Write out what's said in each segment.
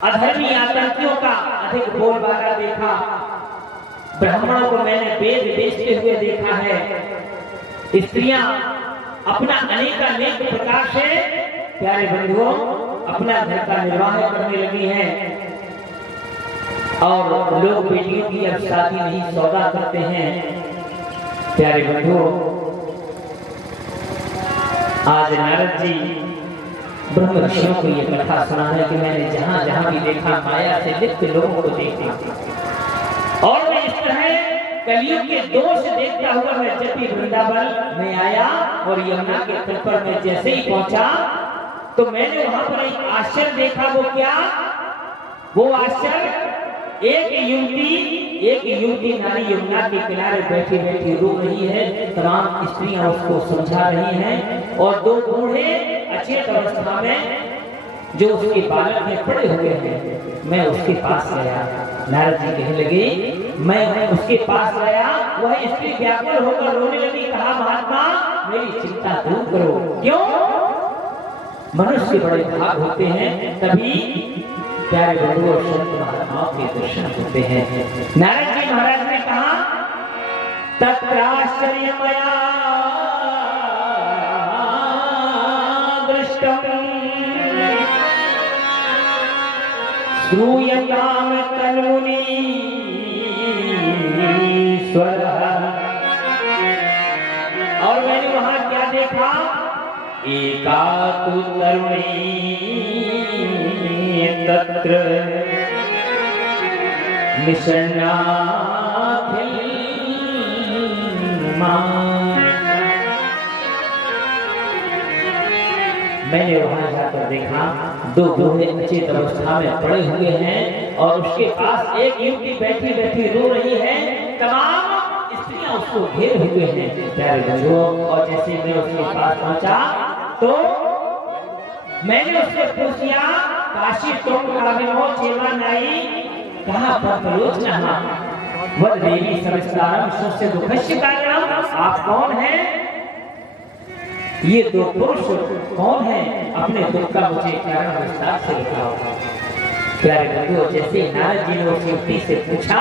अधर्मी आतंकियों का अधिक बोलबाला देखा। ब्राह्मणों को मैंने वेद बेचते हुए देखा है। स्त्रियां अपना अनेक प्रकार से प्यारे बंधुओं अपना घर का निर्वाह करने लगी हैं और लोग बेटियों की अब शादी नहीं सौदा करते हैं। प्यारे बंधुओं, आज नारद जी ब्रह्म ऋषियों को ये कथा सुना है कि मैंने जहां जहां भी देखा माया से लिप्त लोगों को देखा और मैं इस तरह कलियुग के दोष देखता हुआ मैं जब भी वृंदावन में आया और यमुना के तट पर मैं जैसे ही पहुंचा तो मैंने वहां पर एक आश्चर्य देखा। वो क्या? वो आश्चर्य एक युवती नारी यमुना के किनारे बैठी बैठी रो रही है। तमाम स्त्रियां उसको समझा रही हैं और दो बूढ़े अचेत अवस्था में जो उसके बालक में पड़े हुए हैं। मैं उसके पास गया। नारद जी कहने लगे, मैं उसके पास गया। वह स्त्री व्याकुल होकर रोने लगी। कहा, महात्मा मेरी चिंता दूर करो। क्यों? मनुष्य बड़े भाग होते हैं तभी प्यारे बंधुओं संत महात्माओं के दर्शन होते हैं। नारद जी महाराज ने कहा, तत्राश्चर्यमया दृष्टम् श्रूयताम तन्मुनीश्वरः। और मैंने वहां क्या देखा? एका तु तरुणी तत्र निशन्ना मैंने वहां जाकर देखा दो बूढ़े अचेत अवस्था में पड़े हुए हैं और उसके पास एक युवती बैठी बैठी रो रही है। तमाम स्त्रियां उसको घेरे हुए हैं। प्यारे बंधुओं, और जैसे मैं उसके पास पहुंचा तो मैंने उससे पूछ लिया, काशी तुम कामिनो चेवा नाई कहाँ पर प्रयोजना वद देवी सर्वसारम सुस्य दुखस्य कारणम। आप कौन हैं? ये दो पुरुष कौन हैं? अपने दुख का मुझे कारण विस्तार से बताओ। प्यारे बंधुओं, जैसे नारद जी ने उस युवती से पूछा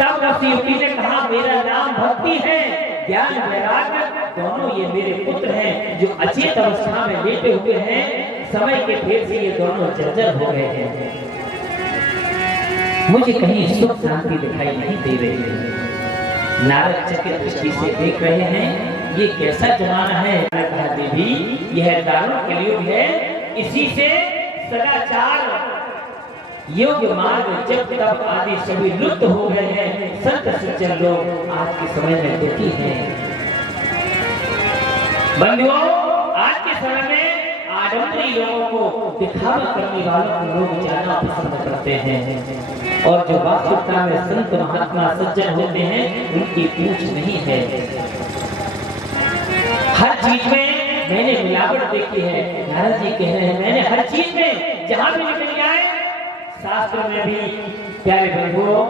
तब उस युवती ने कहा, मेरा नाम भक्ति है, ज्ञान वैराग्य दोनों ये मेरे पुत्र हैं जो अचेत अवस्था में लेटे हुए हैं। समय के भेद से ये दोनों जर्जर हो गए हैं। मुझे कहीं सुख शांति दिखाई नहीं दे रही है। नारद चकित दृष्टि से देख रहे हैं, ये कैसा जमाना है। कहा, देवी यह दारुण कलयुग है। इसी से सदाचार योग मार्ग जब तब आदि सभी लुप्त हो गए हैं। संत सज्जन लोग आज के समय में दुखी हैं। बंधुओं, आज के समय में आडंबरी लोगों को दिखावा करने वालों को लोग जाना पसंद करते हैं और जो वास्तविकता में संत महात्मा सज्जन होते हैं उनकी पूछ नहीं है। हर चीज में मैंने मिलावट देखी है। नारद जी कह रहे हैं, मैंने हर चीज में जहां भी निकल जाए, शास्त्र में भी प्यारे बंधुओं,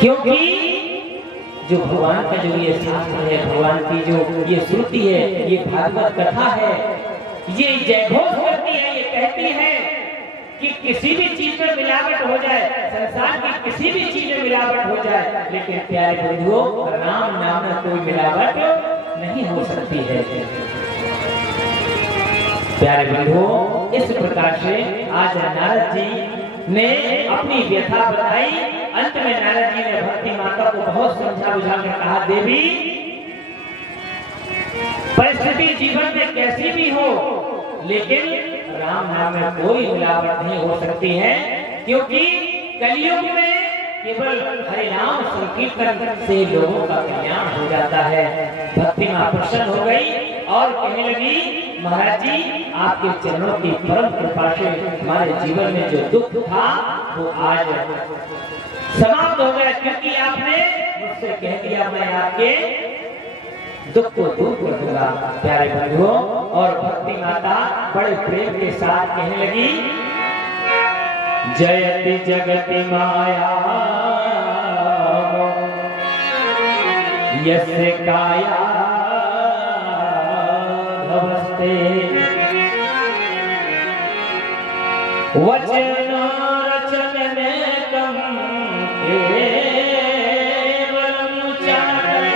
क्योंकि जो भगवान का जो ये शास्त्र है, भगवान की जो ये श्रुति है, ये भागवत कथा है, ये जयघोष करती है, ये कहती है कि किसी भी चीज में मिलावट हो जाए, संसार की किसी भी चीज में मिलावट हो जाए, लेकिन प्यारे बंधुओं राम नाम में कोई मिलावट नहीं हो सकती है। प्यारे बंधुओं, इस प्रकार से आज नारद जी ने अपनी व्यथा बताई। अंत में नारद जी ने भक्ति माता को बहुत समझा बुझा कर कहा, देवी परिस्थिति जीवन में कैसी भी हो, लेकिन राम नाम में कोई मिलावट नहीं हो सकती है, क्योंकि कलियुग में केवल हरि नाम संकीर्तन से लोगों का कल्याण हो जाता है। भक्ति मां प्रसन्न हो गई और कहने लगी, महाराज जी आपके चरणों की परम कृपा से हमारे जीवन में जो दुख था वो आज समाप्त हो गया, क्योंकि आपने मुझसे कह दिया मैं आपके दुख को दूर कर दूंगा। प्यारे बंधुओं, और भक्ति माता बड़े प्रेम के साथ कहने लगी, जयति जगति माया यस्य काया धवस्ते वचन रचन में कम केवलम चारि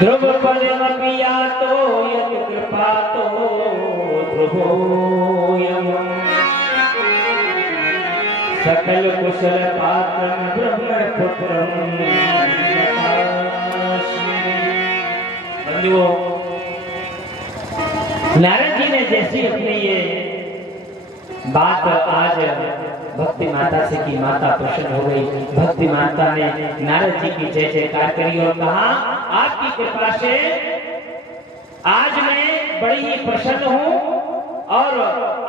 ध्रुव पदमपिया तो यत् कृपा तो ध्रुवोऽयम् सकल कुशल पात्रम ब्रह्मपुत्रम। बंधुओं, नारद जी ने जैसी अपनी ये बात आज भक्ति माता से की, माता प्रसन्न हो गई। भक्ति माता ने नारद जी की जय जयकार करी और कहा, आपकी कृपा से आज मैं बड़ी ही प्रसन्न हूँ और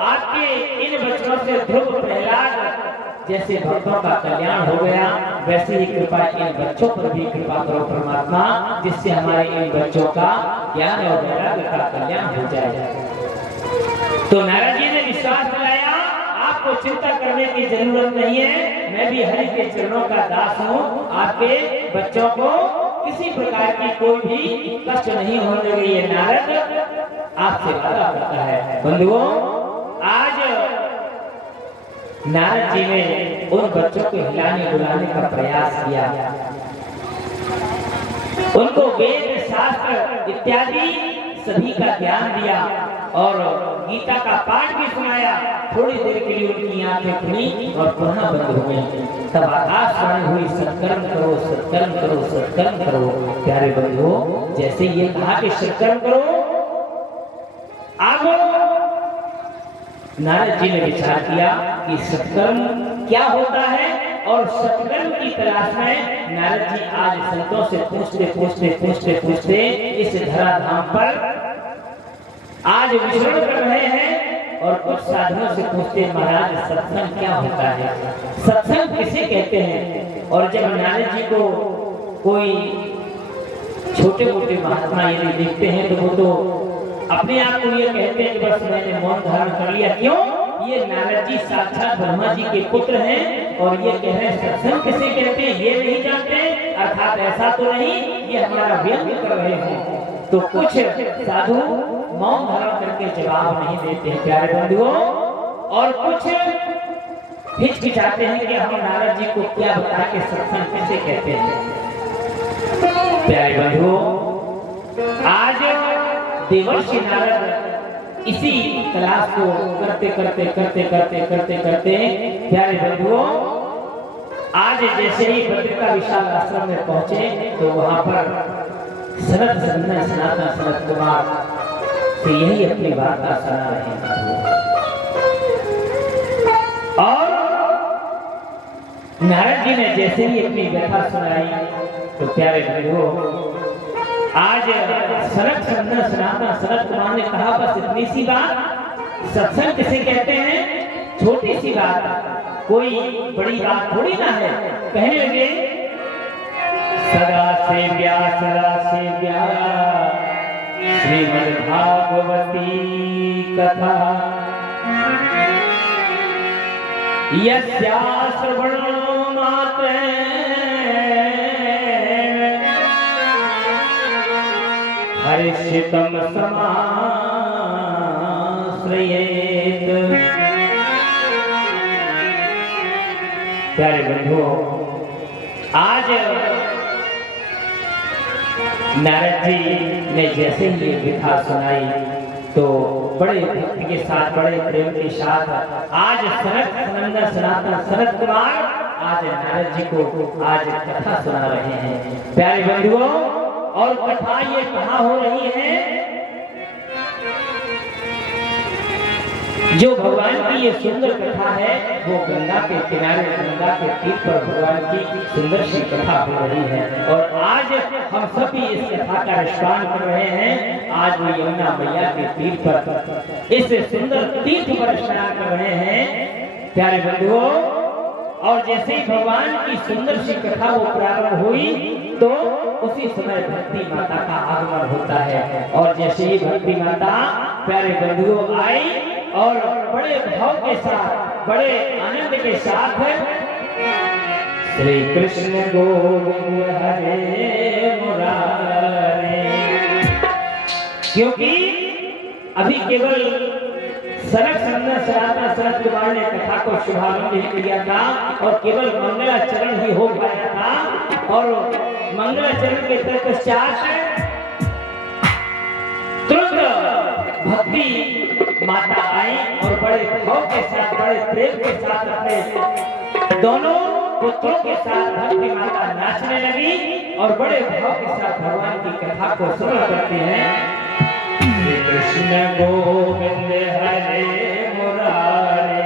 आपके इन वचनों से ध्रुव प्रहलाद जैसे भक्तों का कल्याण हो गया, वैसे ही कृपा इन बच्चों पर भी कृपा करो परमात्मा, जिससे हमारे इन बच्चों का ज्ञान और वैराग्य का कल्याण हो जाए। तो नारद जी ने विश्वास दिलाया, आपको चिंता करने की जरूरत नहीं है, मैं भी हरि के चरणों का दास हूँ। आपके बच्चों को किसी प्रकार की कोई भी कष्ट नहीं होने देंगे। ये नारद आपसे वादा करता है। बंधुओं, आज नारद जी ने उन बच्चों को हिलाने डुलाने का प्रयास किया, उनको वेद शास्त्र इत्यादि सभी का ज्ञान दिया और गीता का पाठ भी सुनाया। थोड़ी देर के लिए उनकी आंखें खुली और पुनः बंद हो गई। तब आकाशवाणी हुई, सत्कर्म करो, सत्कर्म करो, सत्कर्म करो। प्यारे बंधुओं, जैसे ये कहा कि सत्कर्म करो, अब नारद जी ने विचार किया कि सत्कर्म क्या होता है और सत्कर्म की तलाश में नारद जी आज संतों से पूछते इस धराधाम पर आज विचरण कर रहे हैं और कुछ साधुओं से पूछते, महाराज सत्संग क्या होता है, सत्संग किसे कहते हैं। और जब नारद जी को कोई छोटे मोटे महात्मा यदि देखते हैं तो वो तो अपने आप को ये कहते हैं कि बस मैंने मौन धारण कर लिया। क्यों? ये नारद जी साक्षात ब्रह्मा जी के पुत्र हैं और ये कह रहे हैं सत्संग किसे कहते हैं ये नहीं जानते, अर्थात ऐसा तो नहीं ये हमारा व्यंग कर रहे हैं। तो कुछ साधु मौन धारण करके जवाब नहीं देते हैं प्यारे बंधुओं, और कुछ हिचकिचाते हैं कि हम नारद जी को क्या बता के सत्संग किसे कहते हैं। प्यारे बंधुओं, आज देवर्षि नारद इसी तलाश को करते प्यारे बंधुओं, आज जैसे ही बद्रिका विशाल आश्रम में पहुंचे तो वहां पर सनत सनातन सनत कुमार से यही अपनी वार्ता सुना रहे हैं। और नारद जी ने जैसे ही अपनी व्यथा सुनाई तो प्यारे बंधुओं, आज सनातन सनत कुमार ने कहा, बस इतनी सी बात, सत्संग किसे कहते हैं, छोटी सी बात, कोई बड़ी बात थोड़ी ना है। कहने लगे, सदा से व्यास श्रीमद् भागवती कथा यस्या श्रवणो मात्र हर्षितम समाश्रयेत। प्यारे बंधुओं, आज नारद जी ने जैसे ही ये कथा सुनाई तो बड़े भक्ति के साथ, बड़े प्रेम के साथ आज सनातन सनत कुमार आज नारद जी को आज कथा सुना रहे हैं। प्यारे बंधुओं, और कथा ये कहाँ हो रही है, जो भगवान की ये सुंदर कथा है वो गंगा के किनारे, गंगा के तीर पर भगवान की सुंदर सी कथा हो रही है। और आज हम सभी इस कथा का अनुष्ठान कर रहे हैं। आज वो यमुना मैया के तीर पर इस सुंदर तीर्थ पर स्नान कर रहे हैं प्यारे बंधुओं। और जैसे ही भगवान की सुंदर सी कथा वो प्रारंभ हुई तो उसी समय भक्ति माता का आगमन होता है। और जैसे ही भक्ति माता प्यारे बंधुओं आई और बड़े भाव के साथ, बड़े आनंद के साथ श्री कृष्ण गोविंद हरे मुरारे, क्योंकि अभी केवल सनक सनत कुमार ने कथा को शुभारंभ ही किया था और केवल मंगलाचरण ही हो पाया था। और मंगलाचरण के तत्पश्चात तुरंत भक्ति माता आई और बड़े भाव के साथ, बड़े प्रेम के साथ अपने दोनों पुत्रों के साथ भक्ति माता नाचने लगी और बड़े भाव के साथ भगवान की कथा को श्रवण करते हैं। कृष्ण गोविंद हरे मुरारे,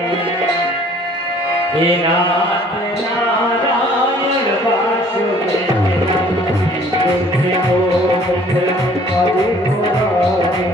हे नाथ नारायण वासुदेव, कृष्ण गोविंद हरे मुरारे,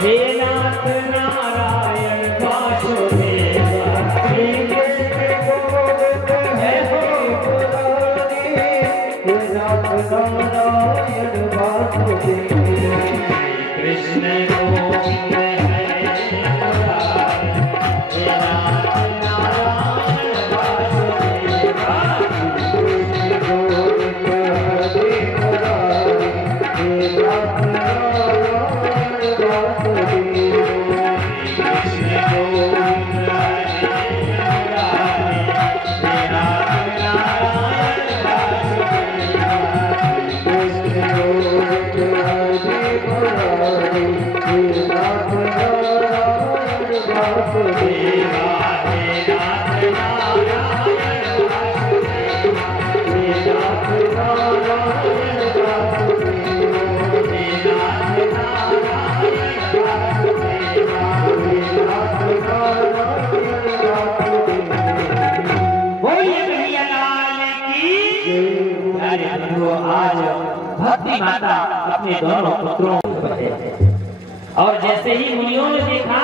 हे नाथ नारायण वासुदेव। आज भक्ति माता अपने दोनों पुत्रों को और जैसे ही मुनियों ने देखा,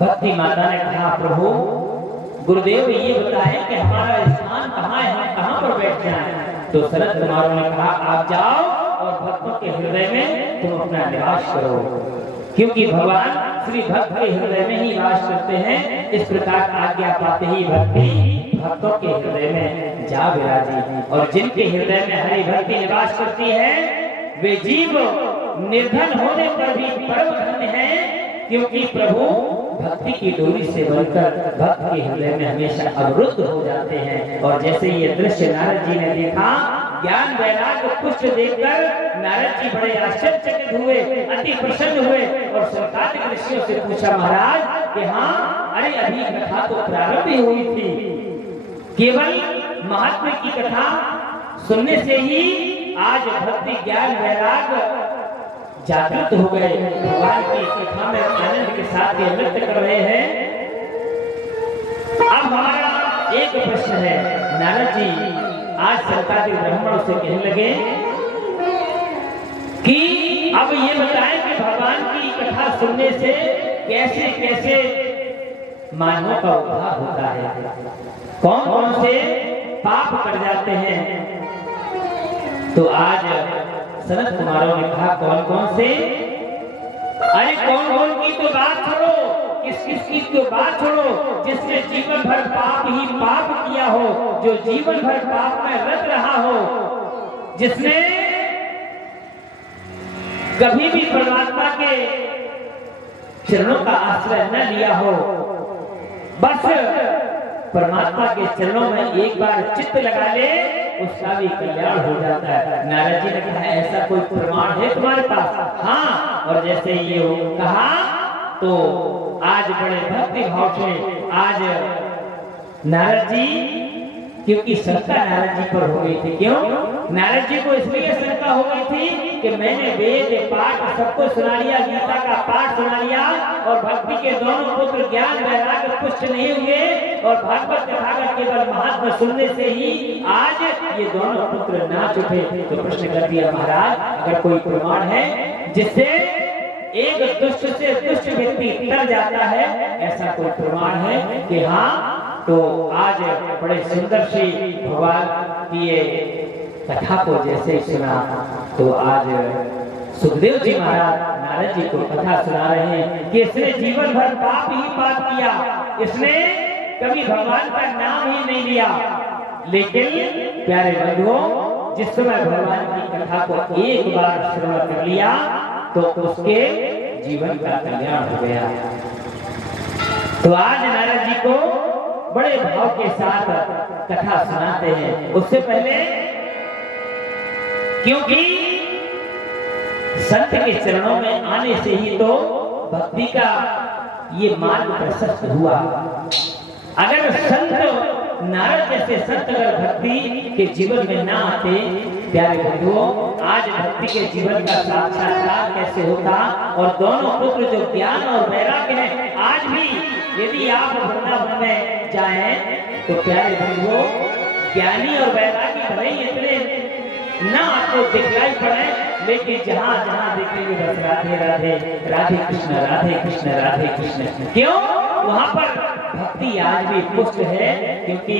भक्ति माता ने कहा, प्रभु गुरुदेव ये बताएं कि हमारा स्थान कहाँ है, हम कहाँ पर बैठ जाएं? तो सनत कुमारों ने कहा, आप जाओ और भक्तों के हृदय में तुम अपना निवास करो, क्योंकि भगवान श्री भक्त के हृदय में ही वास करते हैं। इस प्रकार आज्ञा पाते ही भक्ति भक्तों के हृदय में जा विराजी। और जिनके हृदय में हरि भक्ति निवास करती है वे जीव निर्धन होने पर भी परम धन्य है, क्योंकि प्रभु भक्ति की डोरी से बनकर भक्त के हृदय में हमेशा अवरुद्ध हो जाते हैं। और जैसे ये दृश्य नारद जी ने देखा, ज्ञान वैराग्य पुष्ट देखकर नारद जी बड़े आश्चर्यचकित हुए, अति प्रसन्न हुए और शताधिक ऋषियों से पूछा, महाराज कि हाँ, अरे अभी कथा तो प्रारंभ ही हुई थी, केवल महात्मा की कथा सुनने से ही आज भक्ति ज्ञान वैराग्य जागृत हो गए, भगवान की कथा में आनंद के साथ ये नृत्य कर रहे हैं। अब हमारा एक प्रश्न है, नारद जी आज शताधिक ब्राह्मणों से कहने लगे कि अब ये बताएं कि भगवान की कथा सुनने से कैसे कैसे मानवों का उद्धार होता है, कौन कौन से पाप कर जाते हैं। तो आज सनत कुमारों ने कहा, कौन कौन से? अरे कौन कौन की तो बात छोड़ो, किस किस की तो बात छोड़ो, जिसने जीवन भर पाप ही पाप किया हो, जो जीवन भर पाप में रत रहा हो, जिसने कभी भी परमात्मा के चरणों का आश्रय न लिया हो, बस परमात्मा के चरणों में एक बार चित्त लगा ले, उसका भी कल्याण हो जाता है। नारद जी ने कहा, ऐसा कोई प्रमाण है तुम्हारे पास? हाँ। और जैसे ये कहा तो आज बड़े भक्ति भाव से आज नारद जी, क्योंकि शंका नारद जी पर हो गई थी। क्यों? नारद जी को इसलिए शंका हो गई थी कि मैंने वेद पाठ सबको सुना लिया, गीता का पाठ सुना लिया और भक्ति के दोनों पुत्र ज्ञान वैराग्य पुष्ट नहीं हुए और भागवत कथा का केवल महात्मा सुनने से ही आज ये दोनों पुत्र नाच उठे। तो प्रश्न कर दिया, महाराज अगर कोई प्रमाण है जिससे एक दुष्ट से दुष्ट व्यक्ति तर जाता है, ऐसा कोई प्रमाण है कि हाँ। तो आज बड़े सुंदर से भगवान की ये कथा को जैसे सुना, तो आज सुखदेव जी महाराज नारद जी को कथा सुना रहे हैं कि इसने जीवन भर पाप ही पाप किया, इसने कभी भगवान का नाम ही नहीं लिया। लेकिन प्यारे बंधुओं, जिस समय भगवान की कथा को एक बार श्रवण कर लिया तो उसके जीवन का कल्याण हो गया। तो आज नारद जी को बड़े भाव के साथ कथा सुनाते हैं। उससे पहले, क्योंकि संत के चरणों में आने से ही तो भक्ति का ये मार्ग प्रशस्त हुआ। अगर संत नारद जैसे संत अगर भक्ति के जीवन में ना आते, प्यारे बंधुओं, आज भक्ति के जीवन का साक्षात्कार कैसे होता। और दोनों पुत्र जो ज्ञान और वैराग्य है, आज भी यदि आप वृंदावन में जाएं तो प्यारे बंधुओं, ज्ञानी और वैरागी भले ही इतने ना आपको दिखलाई पड़े, लेकिन जहाँ जहाँ देखेंगे बस राधे राधे, राधे कृष्ण राधे कृष्ण राधे कृष्ण। क्यों? वहाँ पर भक्ति आज भी पुष्ट है, क्योंकि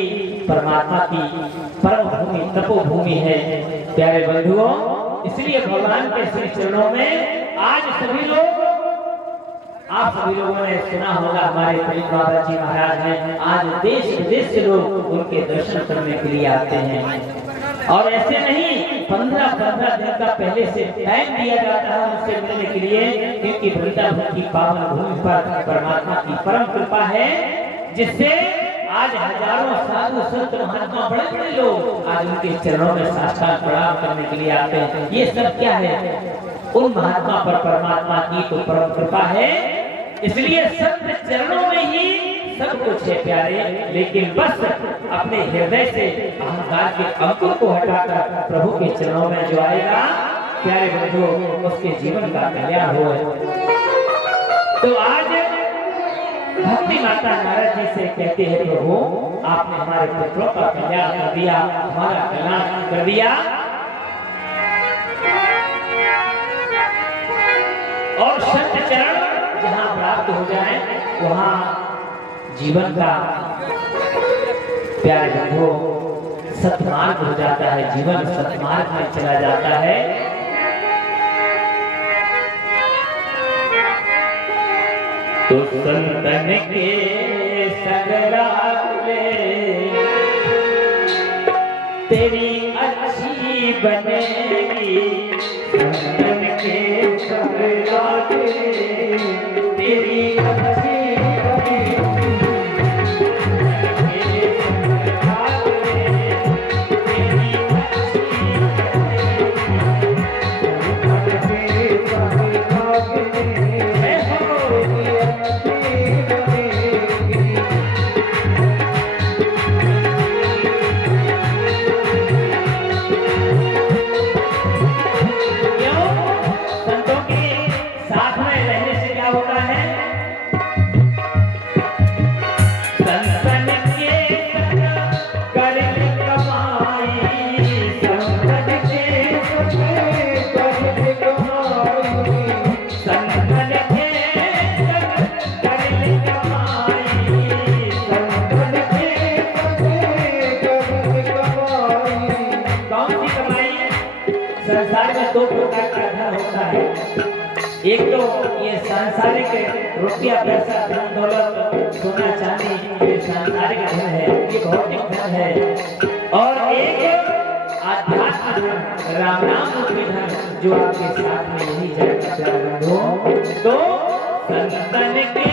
परमात्मा की परम भूमि तपोभूमि है। प्यारे बंधुओं, इसलिए भगवान के श्री चरणों में आज सभी लोग, आप सभी लोगों ने सुना होगा, हमारे प्रेम बाबा जी महाराज हैं, आज देश विदेश से लोग उनके दर्शन करने के लिए आते हैं। और ऐसे नहीं, 15-15 दिन का पहले से टाइम दिया जाता है उनसे मिलने के लिए, क्योंकि वृंदावन की पावन भूमि पर परमात्मा की परम कृपा है, जिससे आज हजारों साधु संत महात्मा बड़े बड़े लोग आज उनके चरणों में साष्टांग प्रणाम करने के लिए आते हैं। ये सब क्या है? उन महात्मा पर परमात्मा की तो परम कृपा है, इसलिए संत चरणों में ही सब कुछ है प्यारे। लेकिन बस अपने हृदय से अहंकार के अंकुर को हटाकर प्रभु के चरणों में जो आएगा, प्यारे बंधुओं, उसके जीवन का कल्याण हो। तो आज भक्ति माता नारद जी से कहते हैं, प्रभु आपने हमारे पुत्रों का कल्याण कर दिया, हमारा कल्याण कर दिया। और संत चरण जहाँ प्राप्त हो जाए वहाँ जीवन का, प्यारे बंधुओं, सत्मार्ग हो जाता है, जीवन सत्मार्ग में चला जाता है। तो संतन के सगराले तेरी अच्छी बनेगी, संतन के सगराले तेरी अच्छी एक तो ये सांसारिक रुपया पैसा धन दौलत सोना चांदी, ये सांसारिक धन है, ये भौतिक धन है। और एक आध्यात्मिक धन, राम नाम रूपी धन, जो आपके साथ में नहीं जाएगा प्यारे बंधुओं। तो संतन के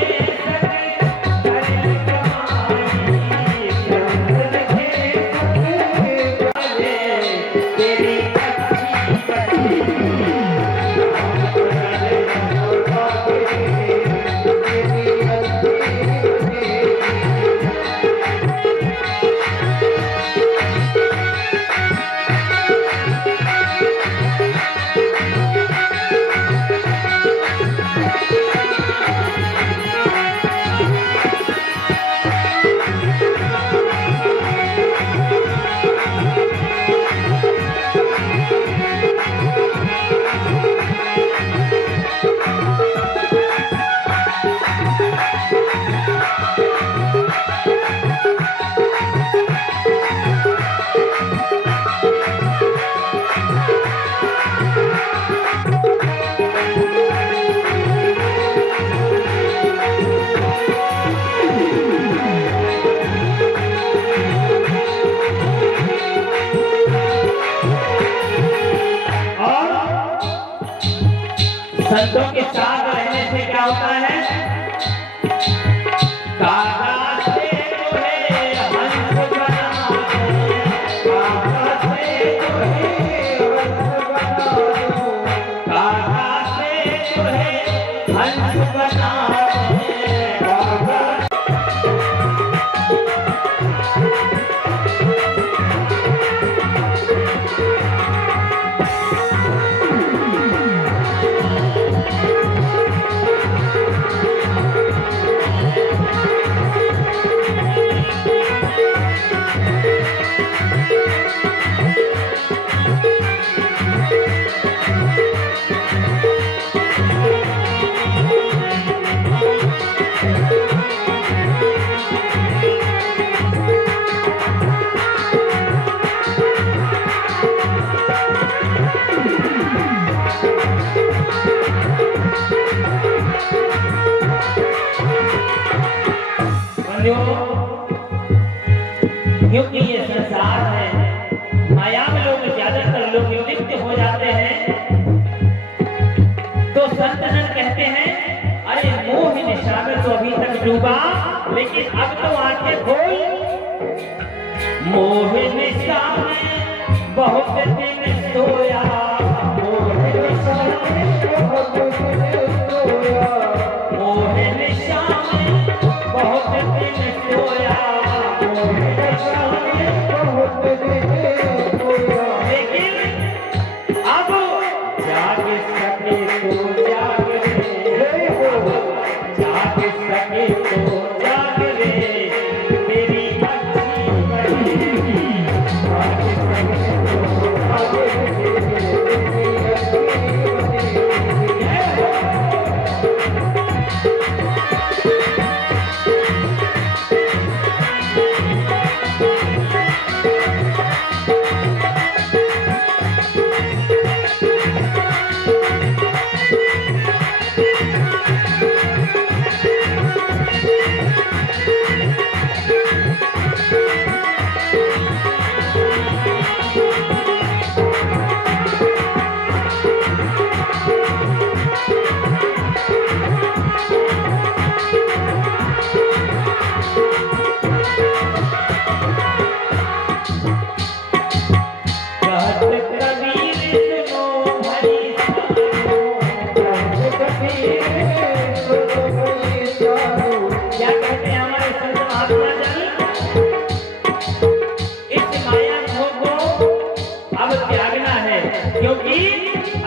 संतों के साथ रहने से क्या होता है? क्योंकि ये संसार है, माया में लोग ज्यादातर लोग लिप्त हो जाते हैं, तो संत जन कहते हैं अरे मोह निशा में तो अभी तक डूबा, लेकिन अब तो आंखें खोल। मोह निशा में बहुत दिन सोया, मोह निशा में बहुत दिन सोया, मोह निशा में बहुत दिन सोया, लेकिन अब जाग सके तो जाग रे, जाग सके तो जाग रे, मेरी अच्छी बड़ी, जाग सके तो जाग रे, मेरी अच्छी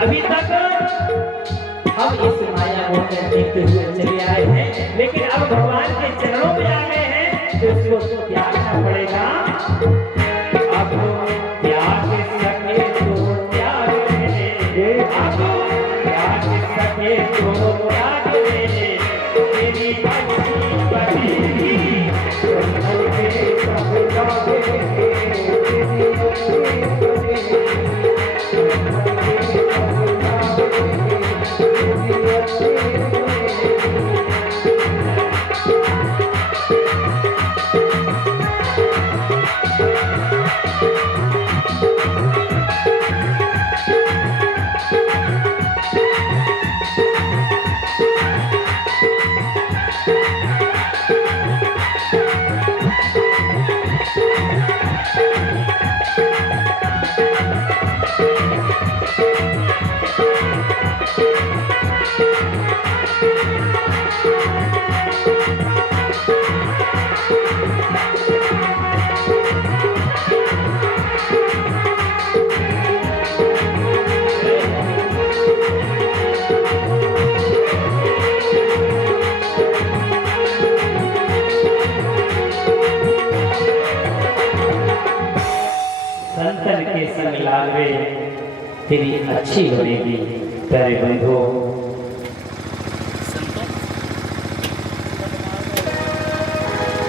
अभी तक हम इस माया को जीते हुए चले आए हैं, लेकिन अब भगवान के चरणों में आ गए हैं तो उसको त्यागना पड़ेगा। अब त्याग सके तो त्याग दे, अब त्याग सके तो त्याग दे, तेरी अच्छी बनेगी संतन के संग लागवे तेरी अच्छी बनेगी। प्यारे बंधु,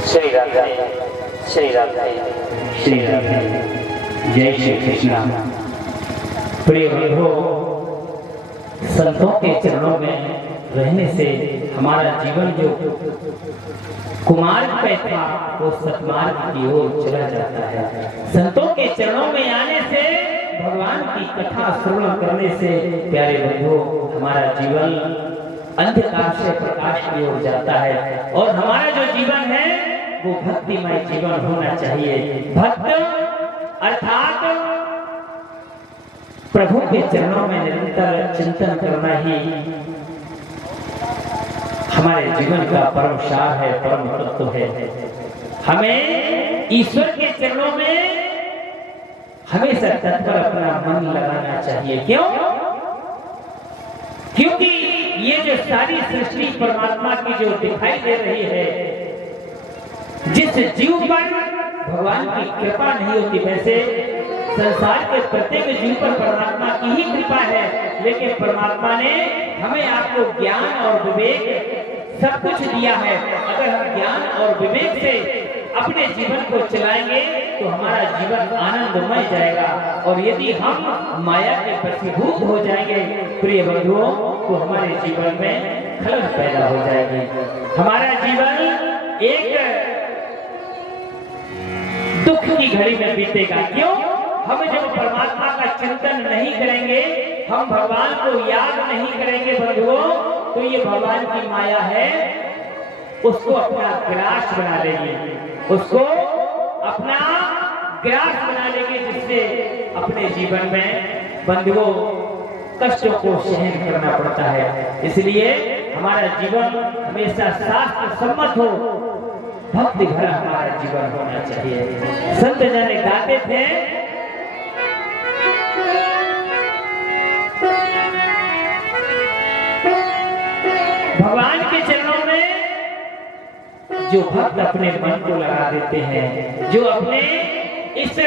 श्री राधे, श्री राधे, श्री राधे, जय श्री कृष्ण। प्रिय बंधु, संतों के चरणों में रहने से हमारा जीवन जो कुमार्ग पे था वो सतमार्ग की ओर चला जाता है। संतों के चरणों में आने से भगवान की कथा श्रवण करने से प्यारे बंधुओं हमारा जीवन अंधकार से प्रकाश की ओर जाता है और हमारा जो जीवन है वो भक्तिमय जीवन होना चाहिए। भक्त अर्थात प्रभु के चरणों में निरंतर चिंतन करना ही हमारे जीवन का परम सार है, परम तत्व है। हमें ईश्वर के चरणों में हमेशा तत्पर अपना मन लगाना चाहिए। क्यों? क्योंकि ये जो सारी सृष्टि परमात्मा की जो दिखाई दे रही है, जिस जीव पर भगवान की कृपा नहीं होती, वैसे संसार के प्रत्येक जीव पर परमात्मा की ही कृपा है, लेकिन परमात्मा ने हमें आपको ज्ञान और विवेक सब कुछ दिया है। अगर हम ज्ञान और विवेक से अपने जीवन को चलाएंगे तो हमारा जीवन आनंदमय जाएगा, और यदि हम माया के वशीभूत हो जाएंगे प्रिय बंधुओं तो हमारे जीवन में खलल पैदा हो जाएगी। हमारा जीवन एक दुख की घड़ी में बीतेगा। क्यों? हम जब परमात्मा का चिंतन नहीं करेंगे, हम भगवान को याद नहीं करेंगे बंधुओं, तो ये भगवान की माया है उसको अपना ग्रास बना लेंगे, उसको अपना ग्रास बना लेंगे, जिससे अपने जीवन में बंधुओं कष्टों को सहन करना पड़ता है। इसलिए हमारा जीवन हमेशा शास्त्र सम्मत हो, भक्ति भरा हमारा जीवन होना चाहिए। संत जन गाते थे, भगवान के चरणों में जो भक्त अपने मन को लगा देते हैं, जो अपने इस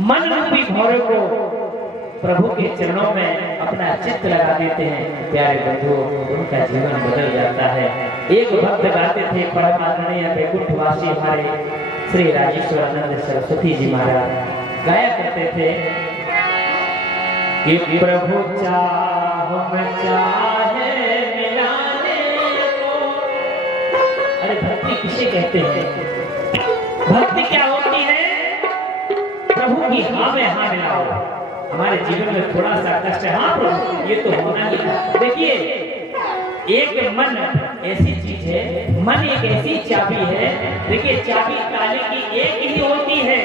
मन रूपी भौरे को प्रभु के चरणों में अपना चित्त लगा देते हैं, प्यारे बंधुओं उनका जीवन बदल जाता है। एक भक्त गाते थे, परम आदरणीय वैकुंठवासी हमारे श्री राजेश्वरानंद सरस्वती जी महाराज गाया करते थे कि प्रभु चाहे मिलाने को। अरे भक्ति किसे कहते हैं? भक्ति क्या होती है? प्रभु की हाँ में हाँ मिलाओ। हमारे जीवन में थोड़ा सा कष्ट है, हाँ प्रभु ये तो होना ही है। देखिए एक मन ऐसी चीज है, मन एक ऐसी चाबी है। देखिए चाबी ताले की एक ही होती है,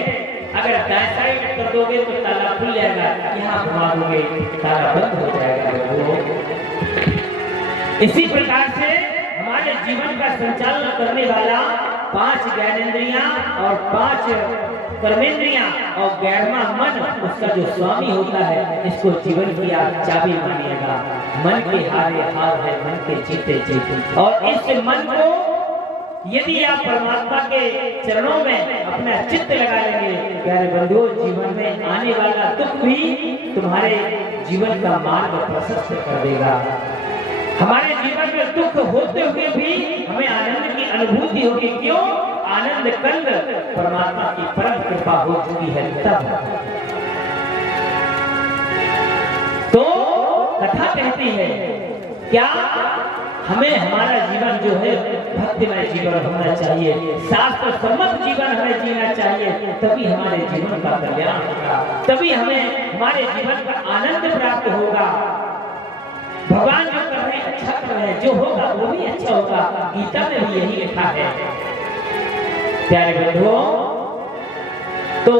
अगर दाएं साइड कर दोगे तो ताला खुल जाएगा, यहाँ घुमा दोगे ताला बंद हो जाएगा। इसी प्रकार से हमारे जीवन का संचालन करने वाला 5 ज्ञानेंद्रियां और 5 कर्मेंद्रियां और 11वां मन, उसका जो स्वामी होता है, इसको जीवन की आप चाबी मानिएगा। मन के हारे हार है, मन के जीते जीत। और इस मन को यदि आप परमात्मा के चरणों में अपना चित्त लगा लेंगे, प्यारे बंधुओं जीवन में आने वाला दुख भी तुम्हारे जीवन का मार्ग प्रशस्त कर देगा। हमारे जीवन में दुख होते हुए भी हमें आनंद की अनुभूति होगी। क्यों? आनंद कंद परमात्मा की परम कृपा हो चुकी है। तब तो कथा कहती है क्या हमें हमारा जीवन जो है भक्तिमय जीवन होना चाहिए, शास्त्र सम्मत जीवन हमें जीना चाहिए, तभी हमारे जीवन का कल्याण होगा, तभी हमें हमारे जीवन का आनंद प्राप्त होगा। भगवान जो कर रहे हैं अच्छा कर रहे हैं, जो होगा वो भी अच्छा होगा। गीता में भी यही लिखा है। प्यारे बंधुओं तो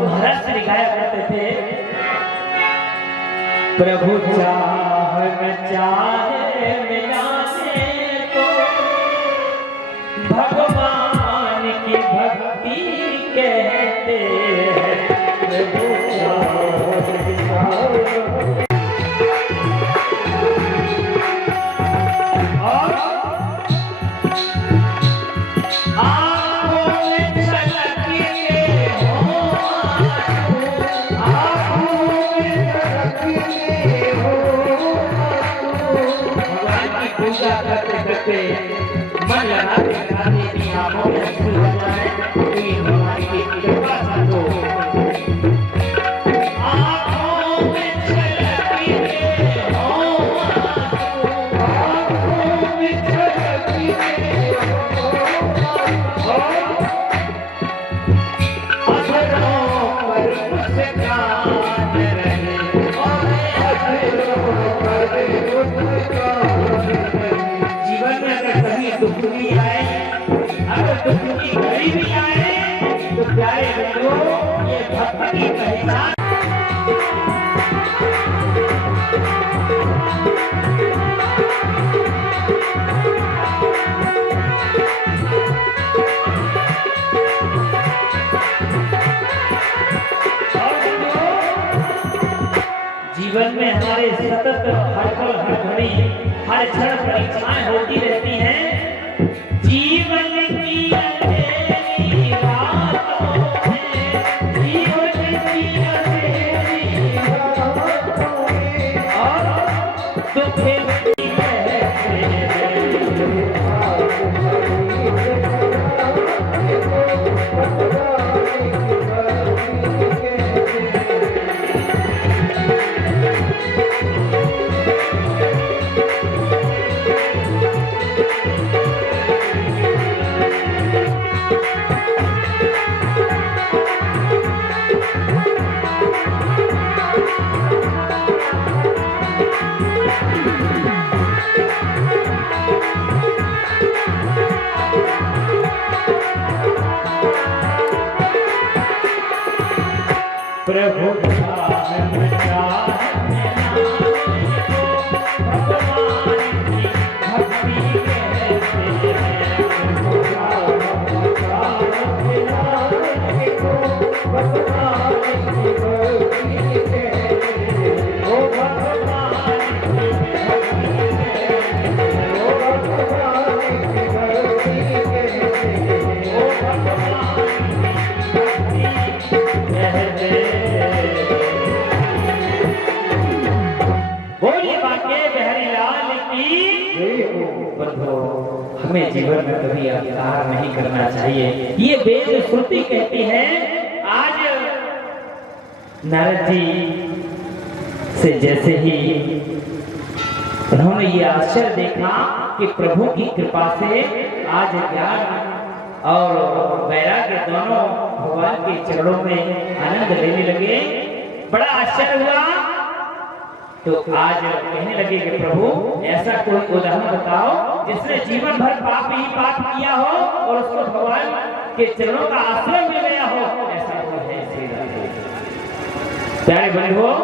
महाराज श्री गाया करते थे, प्रभु चाहे मिलाने को, भगवान की भक्ति कहते हैं। प्रभु मन लगाते लगाते भी आंखों में फूल बन जाए, कोई भगवान की कृपा चाहो। आंखों में छलकी के हो, आंखों में छलकी के हो, अधरों पर मुस्कान दुख भी आए, अगर दुख की घड़ी भी आए तो प्यारे बंधुओं ये भक्त की पहचान। जीवन में हमारे सतत हर पल हर घड़ी हर क्षण परीक्षाएं होती रहती हैं। जीवन की अंधेरी रातों में, जीवन की अंधेरी रातों में और दुख प्रभु हमें जीवन में कभी अहंकार नहीं करना चाहिए। ये वेद श्रुति कहती है। आज नारद जी से जैसे ही उन्होंने ये आश्चर्य देखा कि प्रभु की कृपा से आज ज्ञान और वैराग्य दोनों भगवान के चरणों में आनंद लेने लगे, बड़ा आश्चर्य हुआ। तो आज कहने लगे कि प्रभु ऐसा कोई उदाहरण बताओ जिसने जीवन भर पाप ही पाप किया हो और उसको भगवान के चरणों का आश्रय मिल गया हो, ऐसा कोई है? प्यारे बंधुओं,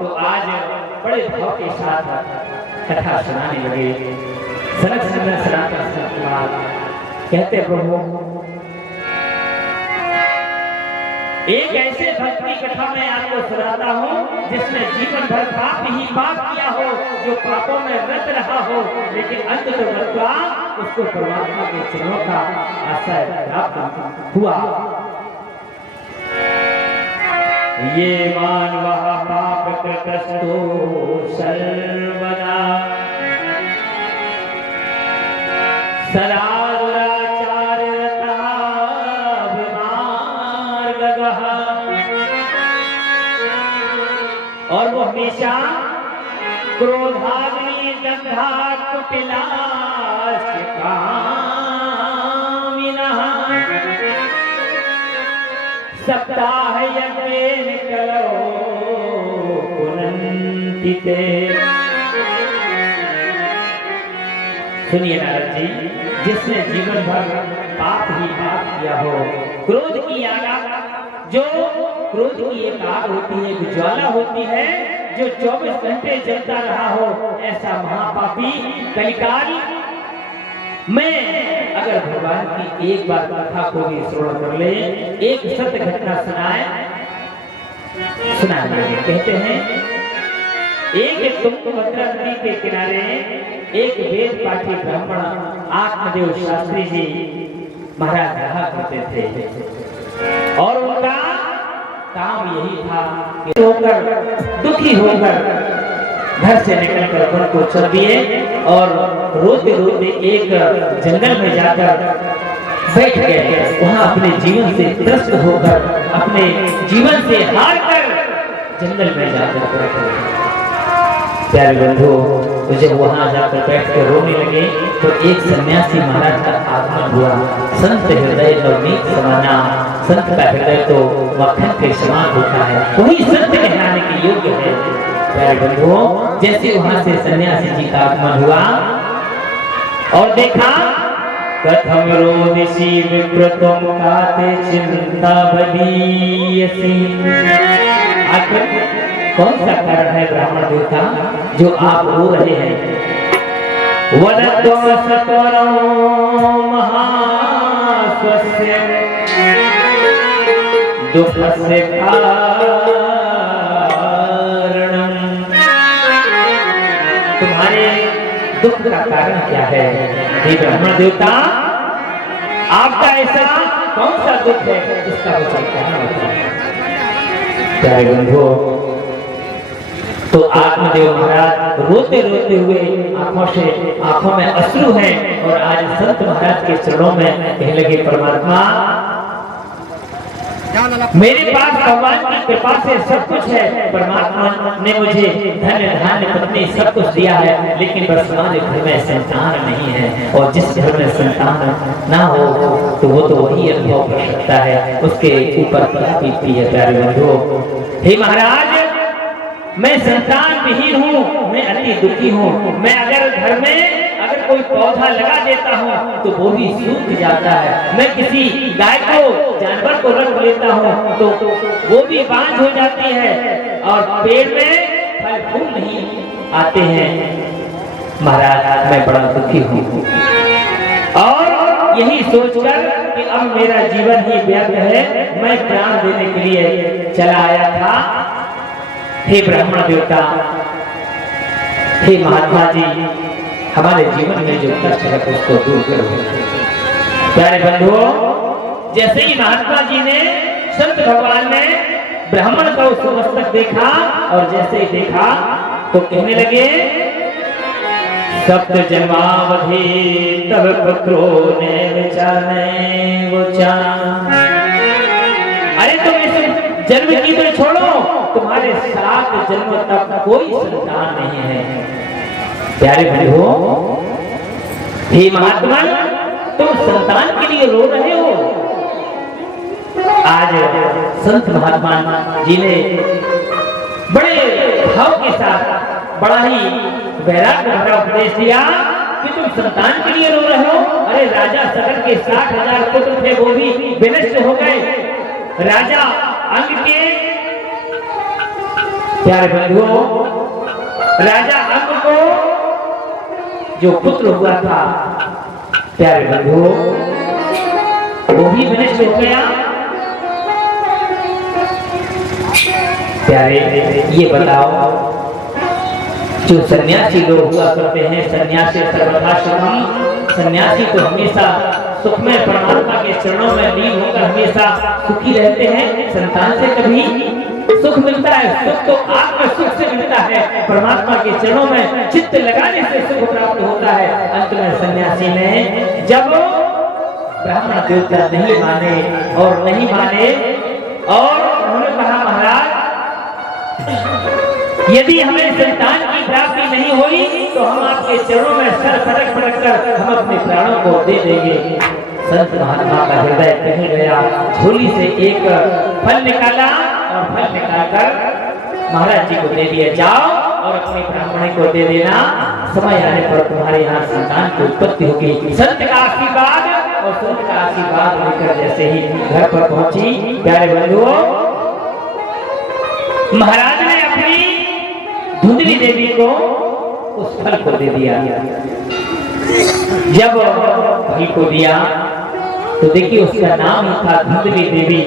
तो आज बड़े भाव के साथ कथा सुनाने लगे। सनक सनातन सतपाल कहते प्रभु एक ऐसे भक्त की कथा मैं आपको सुनाता हूँ जिसने जीवन भर पाप ही पाप किया हो, जो पापों में रत रहा हो, लेकिन अंत तो बदला उसको परमात्मा के चरणों का आश्रय प्राप्त हुआ। ये मानवा पाप कृतस्तो सर्वदा सदा और वो हमेशा क्रोधाग्नि दग्धा कुटिलाश कामिनः सप्ताह यज्ञेन कलो पुनन्ति ते। सुनिए नारद जी, जिसने जीवन भर पाप ही पाप किया हो, क्रोध की आग, जो क्रोध की एक आग होती है, एक ज्वाला होती है जो 24 घंटे जलता रहा हो, ऐसा महापापी कलिकाल में अगर भगवान की एक बार कथा को भी श्रवण कर ले, एक सत्य घटना सुनाए कहते हैं एक तुंगभद्रा नदी के किनारे एक वेद पाठी ब्राह्मण आत्मदेव शास्त्री जी महाराज रहा करते थे और उनका काम यही था कि होकर दुखी होकर घर से निकलकर वन को चल दिए और रोते रोते एक जंगल में जाकर बैठ गए। वहां अपने जीवन से त्रस्त होकर, अपने जीवन से हार कर जंगल में जाकर बैठ गए। प्यारे बंधुओं, तो जब वहां जाकर बैठ कर रोने लगे तो एक सन्यासी महाराज का आगमन हुआ। संत हृदय नवनीत समाना, संत का हृदय तो मक्खन के समान होता है, वही संत कहलाने के योग्य है। प्यारे बंधुओं, जैसे वहां से सन्यासी जी का आगमन हुआ और देखा कथम रोदिसी विप्रतम काते चिंता बलीयसी। आखिर कौन सा कारण है ब्राह्मण देवता जो आप रो रहे हैं? वदतो सत्वरो महास्वस्य दुःखस्य कारणम्। तुम्हारे दुख का कारण क्या है हे ब्राह्मण देवता? आपका ऐसा कौन सा दुख है इसका मुझे कहना बताओ। प्यारे बंधुओं, तो आत्मदेव महाराज रोते रोते हुए आंखों में अश्रु हैं और आज संत महाराज के चरणों में कहने लगे, परमात्मा मेरे पास भगवान की कृपा से सब कुछ है। परमात्मा ने मुझे धन्य धान्य पत्नी सब कुछ दिया है, लेकिन बस हमारे घर में संतान नहीं है। और जिस घर में संतान ना हो तो वो तो वही अनुभव कर सकता है, उसके ऊपर क्या बीतती है। प्यारे बंधुओं, हे महाराज मैं संतान विहीन हूँ, मैं अति दुखी हूँ। मैं अगर घर में कोई पौधा लगा देता हूँ तो वो भी सूख जाता है। मैं किसी गाय को जानवर को रख लेता हूँ तो वो भी बांझ हो जाती है और पेड़ में फल फूल नहीं आते हैं। महाराज मैं बड़ा दुखी हूँ और यही सोचकर कि अब मेरा जीवन ही व्यर्थ है, मैं प्राण देने के लिए चला आया था। हे ब्राह्मण देवता, हे महात्मा जी, हमारे जीवन में जो कष्ट है उसको दूर करो। प्यारे बंधुओं, जैसे ही महात्मा जी ने संत भगवान ने ब्राह्मण का उसको मस्तक देखा और जैसे ही देखा तो कहने लगे, सप्त जन्मावधि तब पुत्रो ने विचारे वो चान। अरे तुम इस जन्म की तो छोड़ो, तुम्हारे 7 जन्म तक कोई संतान नहीं है। प्यारे बंधुओं, हे महात्मा, तुम संतान के लिए रो रहे हो। आज संत महात्मा जी ने बड़े भाव के साथ बड़ा ही वैराग्य भरा उपदेश दिया कि तुम संतान के लिए रो रहे हो। अरे राजा सगर के 60,000 पुत्र थे, वो भी विनष्ट हो गए। राजा अंग के, प्यारे बंधुओं, राजा अंग को जो पुत्र हुआ था, प्यारे बंधुओं, वो भी विनष्ट हो गया। प्यारे ये बताओ, जो सन्यासी लोग हुआ करते हैं, सन्यासी सर्वथा सुखी, सन्यासी तो हमेशा सुख में परमात्मा के चरणों में लीन होकर हमेशा सुखी रहते हैं। संतान से कभी सुख मिलता है, सुख तो आत्म सुख से मिलता है, परमात्मा के चरणों में चित्त लगाने से सुख प्राप्त होता है। अंत में सन्यासी ने जब ब्राह्मण देवता नहीं माने और उन्होंने कहा, महाराज यदि हमें संतान की प्राप्ति नहीं हुई तो हम आपके चरणों में सर फटक कर हम अपने प्राणों को दे देंगे। संत महात्मा का हृदय कहीं गया, झोली से एक फल निकाला और फल निकालकर महाराज जी को दे दिया, जाओ और अपनी ब्राह्मणी को दे देना, समय आने पर तुम्हारे यहाँ संतान की उत्पत्ति होगी। संत का आशीर्वाद और संत का आशीर्वाद लेकर जैसे ही घर पर पहुंची, प्यारे बंधुओं, महाराज ने अपनी धुंधली देवी को उस फल को दे दिया। जब फल को दिया तो देखिए उसका नाम था धुंधली देवी।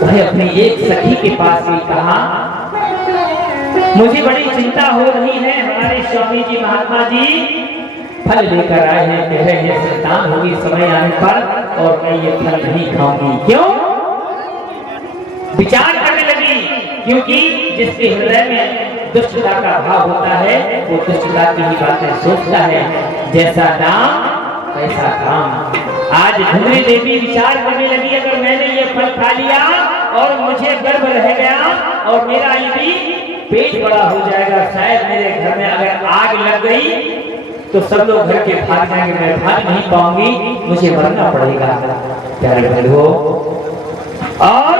वह अपनी एक सखी के पास ही कहा, मुझे बड़ी चिंता हो रही है, हमारे स्वामी जी महात्मा जी फल लेकर आए हैं, कह रहे हैं संतान होगी समय आने पर और मैं ये फल नहीं खाऊंगी। क्यों? विचार करने लगी, क्योंकि जिसके हृदय में दुष्टता का भाव होता है वो दुष्टता की ही बातें सोचता है। जैसा नाम वैसा काम। आज धुंधली देवी विचार करने लगी, अगर मैंने ये फल खा लिया और मुझे गर्भ रह गया और मेरा यदि पेट बड़ा हो जाएगा, शायद मेरे घर में अगर आग लग गई तो सब लोग घर के भाग जाएंगे, मैं भाग नहीं पाऊंगी, मुझे मरना पड़ेगा। प्यारे बंधुओं, और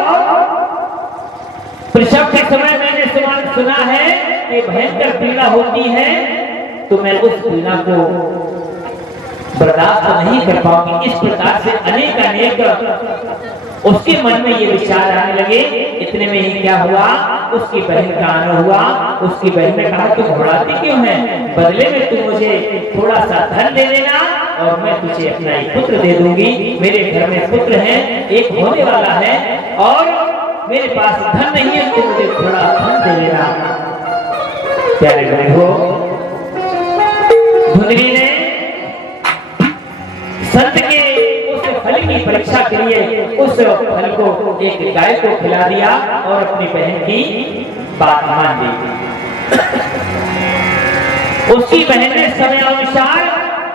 प्रसव के समय मैंने सुना है कि भयंकर पीड़ा होती है, तो मैं उस पीड़ा को बर्दाश्त नहीं कर पाऊंगी। इस प्रकार से अनेक उसके मन में ये विचार आने लगे। इतने में ही क्या हुआ, उसकी बहन का आना हुआ। उसकी बहन ने कहा, तुम घबराती क्यों है, बदले में तुम मुझे थोड़ा सा धन दे देना और मैं तुझे अपना एक पुत्र दे दूंगी। मेरे घर में पुत्र है, एक होने वाला है और मेरे पास धन नहीं है, तुम मुझे थोड़ा धन दे देना। प्यारे भाई हो, धुंधली ने संत के उस फल की परीक्षा के लिए उस फल को एक गाय को खिला दिया और अपनी बहन की बात मान ली। उसकी बहन ने समयानुसार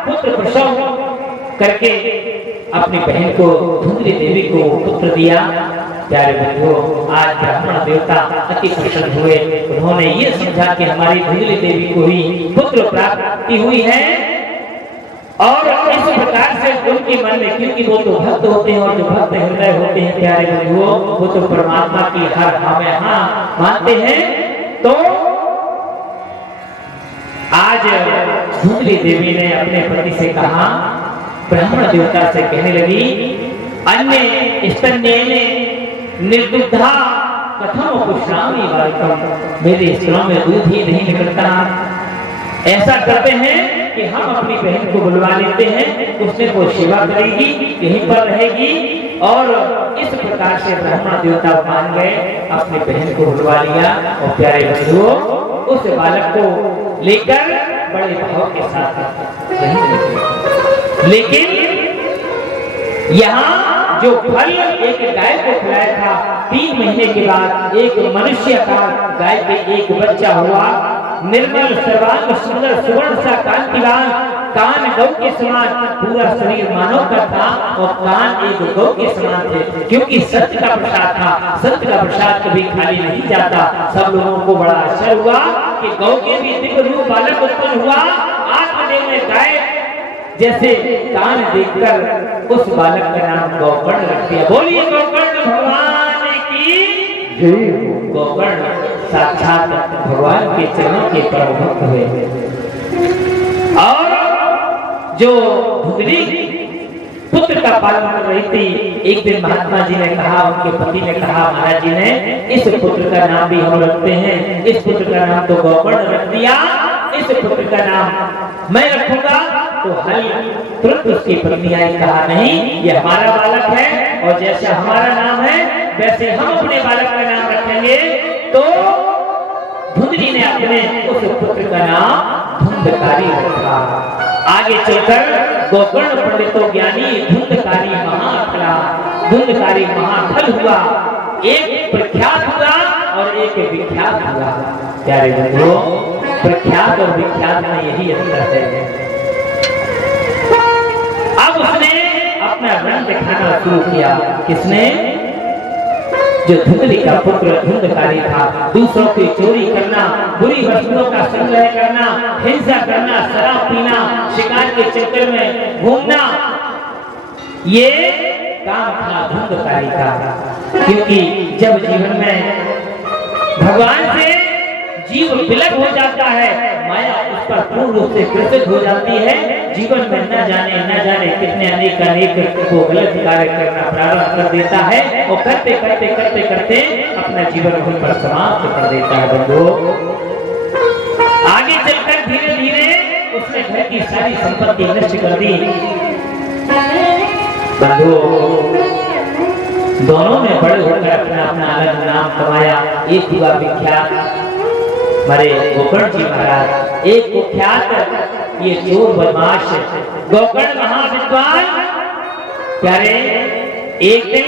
पुत्र प्रसव करके अपनी बहन को, धुंधली देवी को पुत्र दिया। प्यारे बंधुओं, आज ब्राह्मण देवता अति प्रसन्न हुए। उन्होंने ये समझा कि हमारी धुंधली देवी को ही पुत्र प्राप्ति हुई है और इस प्रकार से उनके मन में, क्योंकि वो तो भक्त होते हैं और जो भक्त हृदय होते हैं प्यारे बंधुओं, वो तो परमात्मा की हर हाँ में हाँ मानते हैं। तो आज धुंधली देवी ने अपने पति से कहा, ब्राह्मण देवता से कहने लगी, अन्य स्तन्येने निर्दुग्धा कथम पुष्णामि बालकम, मेरे स्तनों में दूध ही नहीं निकलता। ऐसा करते हैं कि हम अपनी बहन को बुलवा लेते हैं, उसने वो सेवा करेगी, यहीं पर रहेगी। और इस प्रकार से ब्राह्मण देवता मान गए, अपनी बहन को बुलवा लिया और प्यारे बंधुओं उस बालक को लेकर बड़े भाव के साथ रहने लगे। लेकिन यहाँ जो फल एक गाय को खिलाया था, 3 महीने के बाद एक मनुष्य का गाय पे एक बच्चा हुआ। निर्मल सर्वांग सुंदर सुवर्ण सा कांतिवान, कान गौ के समान, पूरा शरीर मानव का था और कान एक गौ के समान थे। क्योंकि सत्य का प्रसाद था, सत्य का प्रसाद कभी खाली नहीं जाता। सब लोगों को बड़ा आश्चर्य हुआ कि गौ के भी दिव्य रूप बालक उत्पन्न हुआ। आत्मदेव ने गाय जैसे कान देखकर उस बालक का नाम गोकर्ण रख दिया। बोलिए गोकर्ण भगवान की जय। गोकर्ण साक्षात भगवान के चरणों के परम भक्त हुए। और जो धुंधली पुत्र का पालन कर रही थी, एक दिन महात्मा जी ने कहा, उनके पति ने कहा, महाराज जी ने इस पुत्र का नाम भी हम रखते हैं। इस पुत्र का नाम तो गोकर्ण रख दिया, इस पुत्र का नाम मैं रखूंगा। तो हल तुरंत उसकी पत्नी आई, कहा नहीं, ये हमारा बालक है और जैसा हमारा नाम है वैसे हम अपने बालक का नाम रखेंगे। तो धुंधली ने अपने उस पुत्र का नाम धुंधकारी रखा। आगे चलकर गोकर्ण पंडितों ज्ञानी धुंधकारी महाफला, धुंधकारी महाफल हुआ। एक प्रख्यात हुआ और एक विख्यात हुआ। प्यारे बंधुओं, प्रख्यात और विख्यात में यही अंतर है। अब उसने अपना रंग दिखाना शुरू किया। किसने? जो धुंधली का पुत्र धुंधकारी था। दूसरों की चोरी करना, बुरी वस्तुओं का संग्रह करना, हिंसा करना, शराब पीना, शिकार के चक्कर में घूमना, ये काम था धुंधकारी का। क्योंकि जब जीवन में भगवान से जीव विलग हो जाता है, माया उस पर पूर्ण रूप से ग्रसित हो जाती है, जीवन में न जाने कितने अनेक को गलत कार्य करना प्रारंभ कर देता है और करते करते अपना जीवन वहीं पर समाप्त कर देता है। बंधुओं, आगे चलकर धीरे धीरे उसने घर की सारी संपत्ति नष्ट कर दी। बंधुओं, दोनों ने बड़े होकर अपना अलग नाम कमाया। एक हुआ विख्यात हमारे गोकर्ण जी महाराज, एक कुख्यात ये चोर बदमाश गोकर्ण महाविद्वान। प्यारे, एक दिन,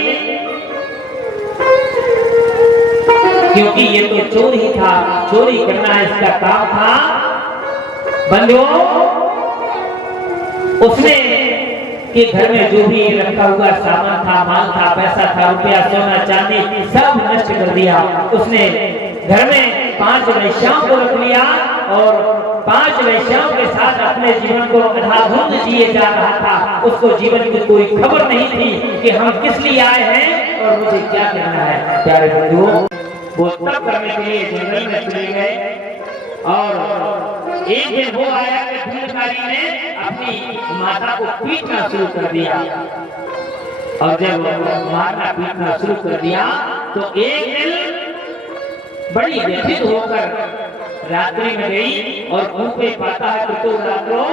क्योंकि ये तो चोर ही था, चोरी करना इसका काम था। बंधुओं, उसने के घर में जो भी रखा हुआ सामान था, माल था, पैसा था, रुपया, सोना, चांदी, सब नष्ट कर दिया। उसने घर में 5 वैश्याओं को रख लिया और 5 वैश्याओं के साथ अपने जीवन को अंधाधुंध जिए जा रहा था। उसको जीवन की कोई खबर नहीं थी कि हम किस लिए आए हैं और मुझे क्या करना है। प्यारे बंधुओं, वो तब करने के लिए जंगल में चले गए और एक दिन वो आया कि धुंधकारी ने अपनी माता को पीटना शुरू कर दिया, और जब मारना पीटना शुरू कर दिया तो एक दिन बड़ी व्यथित होकर रात्रि में गई और मुंह पे पाता है कि तो रात्रो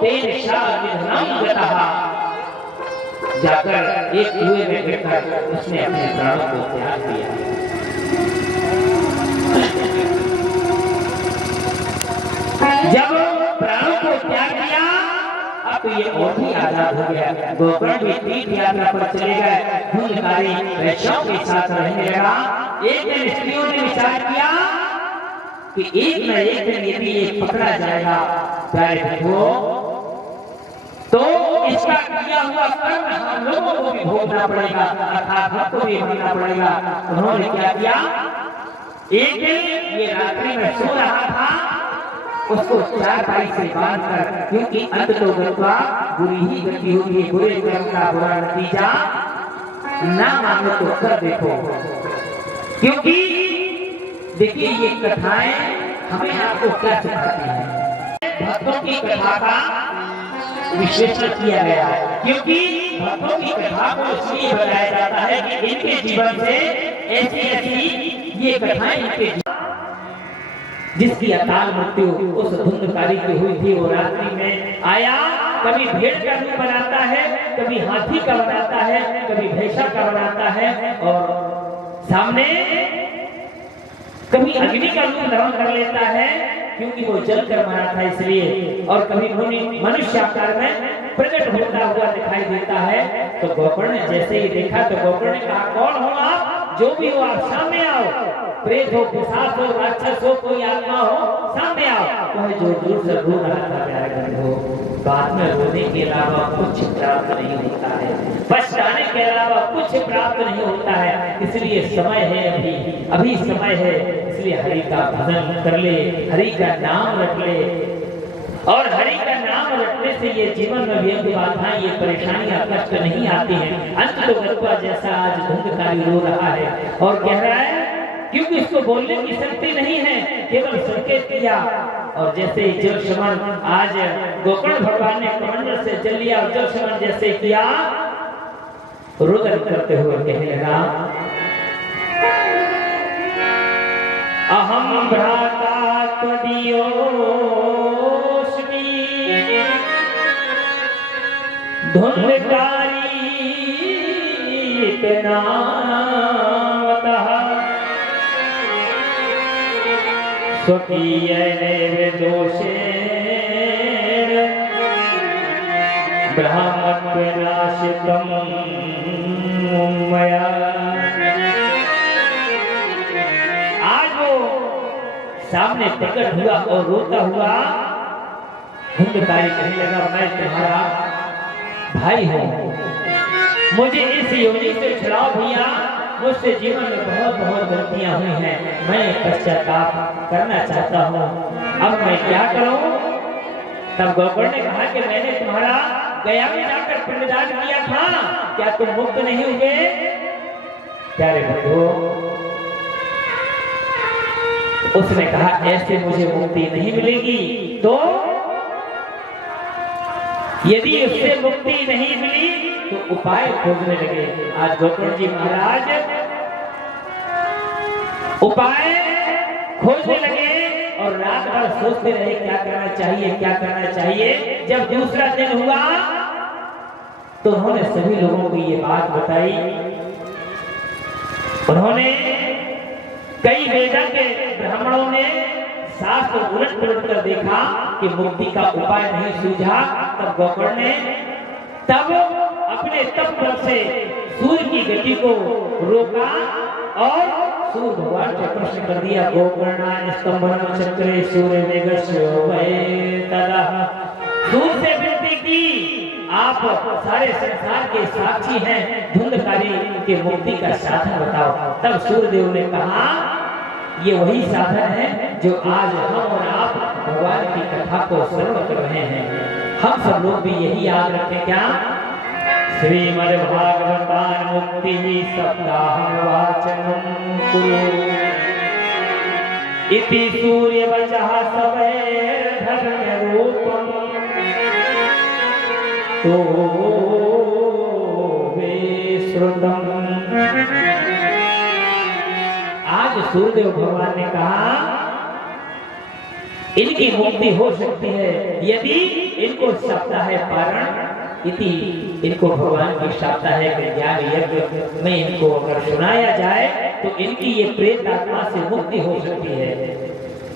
तेन शाह निधनम गतः, जाकर एक कुएं में गिरकर उसने अपने प्राणों को त्याग दिया। जब प्राणों को त्याग दिया अब तो ये और भी आजाद हो गया। गोकर्ण भी तीर्थ यात्रा पर चले गए, धुंधकारी वैश्यों के साथ रहने लगा। एक दिन स्त्रियों ने विचार किया कि एक न एक दिन यदि ये पकड़ा जाएगा प्यारे बंधुओं तो इसका किया हुआ कर्म हम लोगों को भी भोगना पड़ेगा, अर्थात हमको भी भोगना पड़ेगा। उन्होंने क्या किया, एक दिन ये रात्रि में सो रहा था, उसको चारपाई से बांधकर, क्योंकि अंत तो गत्वा बुरी ही गति होगी, बुरे कर्म का बुरा नतीजा ना मानो तो कर देखो। क्योंकि देखिए ये कथाएं हमें आपको क्या सिखाती हैं, भक्तों की कथा का विश्लेषण किया गया है। क्योंकि भक्तों की कथा को इसलिए बताया जाता है कि इनके जीवन से ऐसी ऐसी ये कथाएं इनके जिसकी अकाल मृत्यु उस धुंधकारी की हुई थी, वो रात्रि में आया, कभी भेड़ का रूप बनाता है, कभी हाथी का बनाता है, कभी भैंसा का बनाता है, और सामने कभी अग्नि का रूप धारण कर लेता है क्योंकि वो जल कर मरा था इसलिए, और कभी मनुष्य आकार में प्रकट होता हुआ दिखाई देता है। तो गोकर्ण ने जैसे ही देखा तो गोकर्ण ने कहा, कौन हो आप, जो भी हो आप सामने आओ, प्रेत हो, पिशाच हो, राक्षस हो, कोई आत्मा हो, सामने आओ। वह जोर जोर से रो रहा था प्यारे बंधुओं। बाद में रोने के अलावा कुछ प्राप्त नहीं होता है, पछताने के अलावा कुछ प्राप्त नहीं होता है। इसलिए समय है, अभी समय है, इसलिए हरि का भजन कर ले, हरि का नाम रख ले, और हरि का नाम रखने से ये जीवन में व्यंग बाधाएं, ये परेशानियां, कष्ट नहीं आती हैं। अंत तो गत्वा जैसा आज धुंधकारी रो रहा है और कह रहा है, क्योंकि इसको बोलने की शक्ति नहीं है, केवल संकेत किया। और जैसे ही जल शमन आज गोकर्ण भगवान ने कमंडल से जल लिया और जल शमन जैसे किया, रुदन करते हुए कहने लगा, अहम भ्राता त्वदीयोऽस्मि धुंधकारी नामतः स्वकीयैव दोषेण ब्रह्मत्वनाशितं मया। आज वो सामने प्रकट हुआ और रोता हुआ धुंधकारी कहने लगा, मैं तुम्हारा भाई हूँ, मुझे इस योनि से छुड़ाओ भैया, मुझसे जीवन में बहुत बहुत गलतियां हुई हैं, मैं पश्चाताप करना चाहता हूँ, अब मैं क्या करूँ। तब गोकर्ण ने कहा कि मैंने तुम्हारा गया में जाकर पिंडदान किया था, क्या तुम मुक्त नहीं हुए। प्यारे बंधुओं, उसने कहा ऐसे मुझे मुक्ति नहीं मिलेगी, तो यदि उससे मुक्ति नहीं मिली तो उपाय खोजने लगे। आज गोकर्ण जी महाराज उपाय खोजने लगे और रात भर सोचते रहे क्या करना चाहिए, क्या करना चाहिए। जब दूसरा दिन हुआ तो उन्होंने सभी लोगों को ये बात बताई। उन्होंने कई वेदा के ब्राह्मणों ने शास्त्र उलट पलट कर देखा कि मुक्ति का उपाय नहीं सूझा। तब गोकर्ण ने तब अपने तप बल से सूर्य की गति को रोका और सूर्य भगवान से प्रश्न कर दिया, गोकर्ण स्तंभन चक्रे सूर्य मेघस्य तदा। सूर्य से विनती की, आप सारे संसार के साक्षी हैं, धुंधकारी के मुक्ति का साधन बताओ। तब सूर्यदेव ने कहा, ये वही साधन है जो आज हम और आप भगवान की कथा को श्रवण कर रहे हैं। हम सब लोग भी यही याद रखें, क्या श्रीमद् भागवतान मुक्ति सप्ताह वाचनम कुरु। इति सूर्य वचः सवैर्धर्म रूपम तो विश्रुतम। आज सूर्यदेव भगवान ने कहा इनकी मुक्ति हो सकती है यदि इनको सप्ताह पारण इति, इनको भगवान की सप्ताह के ज्ञान यज्ञ में इनको अगर सुनाया जाए तो इनकी ये प्रेत आत्मा से मुक्ति हो सकती है।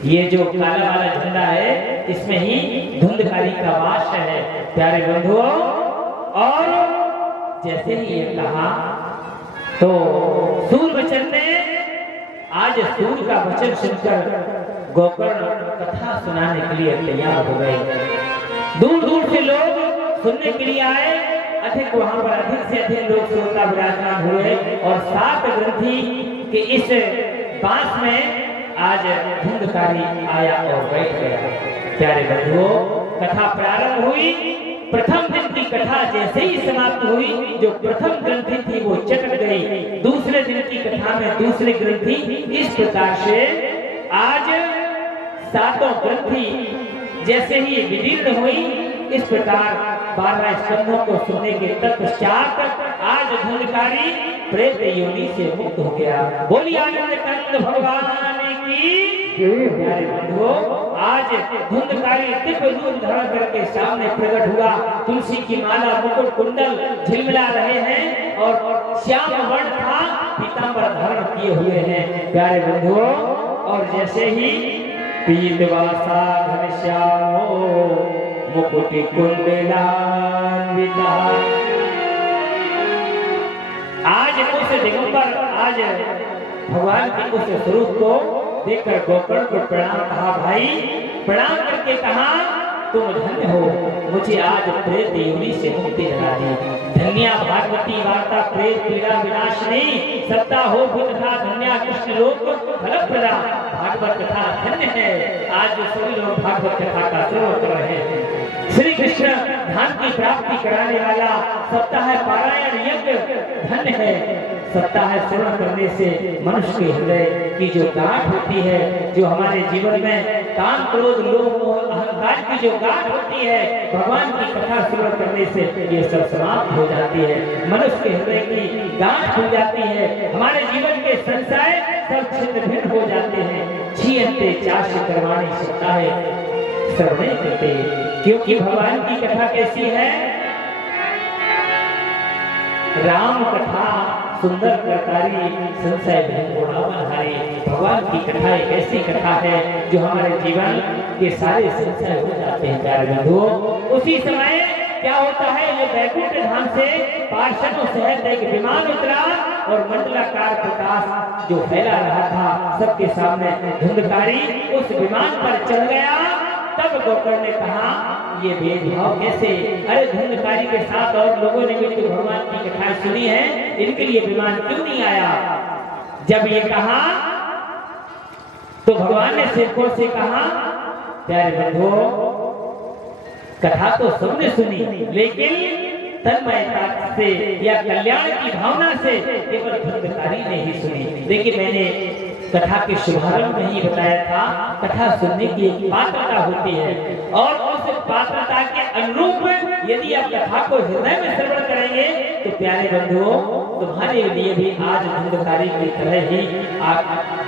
ये जो काला वाला झंडा है इसमें ही धुंधकारी का वास है प्यारे बंधुओं। और जैसे ही ये कहा तो सूर्यवचन ने आज सूर्य का वचन सुनकर गोकर्ण कथा सुनाने के लिए तैयार हो गए। दूर दूर से लोग सुनने के लिए आए। अधिक वहां पर अधिक से अधिक लोग श्रोता विराजमान हुए और 7 ग्रंथि के इस बांस में आज धुंधकारी आया और बैठ गया। प्यारे बंधुओं, कथा प्रारंभ हुई। प्रथम दिन की कथा जैसे ही समाप्त हुई, जो प्रथम ग्रंथि थी वो चटक गई। दूसरे दिन की कथा में दूसरी ग्रंथि इस प्रकार से आज 7 ग्रंथि जैसे ही विदीर्ण हुई, इस प्रकार 12 स्कंधों को सुनने के तत्पश्चात आज धुंधकारी प्रेत योनि से मुक्त हो गया। बोलिए आनंद कंद भगवान की। प्यारे बंधुओं, आज धुंधकारी दिव्य रूप धारण करके सामने प्रकट हुआ। तुलसी की माला, मुकुट, कुंडल झिलमिला रहे हैं और श्याम वर्ण था पीतांबर धारण किए हुए हैं प्यारे बंधुओं। और जैसे ही पीतवासा घनश्यामो मुकुटि कुंडलान्विता, आज उस दिगंबर, आज भगवान के उस स्वरूप को देखकर गोकर्ण को प्रणाम कहा। भाई प्रणाम करके कहा तुम धन्य हो, मुझे आज प्रेत योनि से मुक्ति दिला दी। धन्या भागवती वार्ता प्रेत पीड़ा विनाशिनी, सत्ता हो बुद्ध था धन्या कृष्ण लोक फलप्रदा। भागवत कथा धन्य है। आज जो सभी लोग भागवत कथा का श्रवण कर रहे हैं, श्री कृष्ण धाम की प्राप्ति कराने वाला सप्ताह पारायण यज्ञ धन्य है। सप्ताह श्रवण करने से मनुष्य के हृदय की जो गांठ होती है, जो हमारे जीवन में काम क्रोध लोभ मोह अहंकार की जो गांठ होती है, भगवान की कथा श्रवण करने से ये सब समाप्त हो जाती है। मनुष्य के हृदय की गांठ हो जाती है। हमारे जीवन के संशय सब छिन्न भिन्न हो जाते हैं। छियंते चाश करवाणी सप्ताह श्रवण करते, क्योंकि भगवान की कथा कैसी है? राम कथा सुंदर करतारी संशय भिन्न। भगवान की कथा एक ऐसी कथा है जो हमारे जीवन के सारे संशय हो जाते हैं प्यारे बंधुओं। उसी समय क्या होता है, ये बैकुंठ धाम से पार्षदों सहित एक विमान उतरा और मंडलाकार प्रकाश जो फैला रहा था सबके सामने धुंधकारी उस विमान पर चढ़ गया। तब गोकर्ण ने कहा ये भेदभाव कैसे? अरे धुंधकारी के साथ और लोगों ने भी तो भगवान की कथा सुनी है, इनके लिए विमान क्यों नहीं आया? जब ये कहा तो भगवान ने सेवकों से कहा प्यारे बंधुओं, कथा तो सबने सुनी, लेकिन तन्मयता से या कल्याण की भावना से केवल धुंधकारी ने ही सुनी। लेकिन मैंने कथा के शुभारंभ में ही बताया था, कथा सुनने की एक पात्रता होती है और उस पात्रता के अनुरूप यदि आप कथा को हृदय में श्रवण करेंगे तो प्यारे बंधुओं, तुम्हारे लिए भी आज धुंधकारी की तरह ही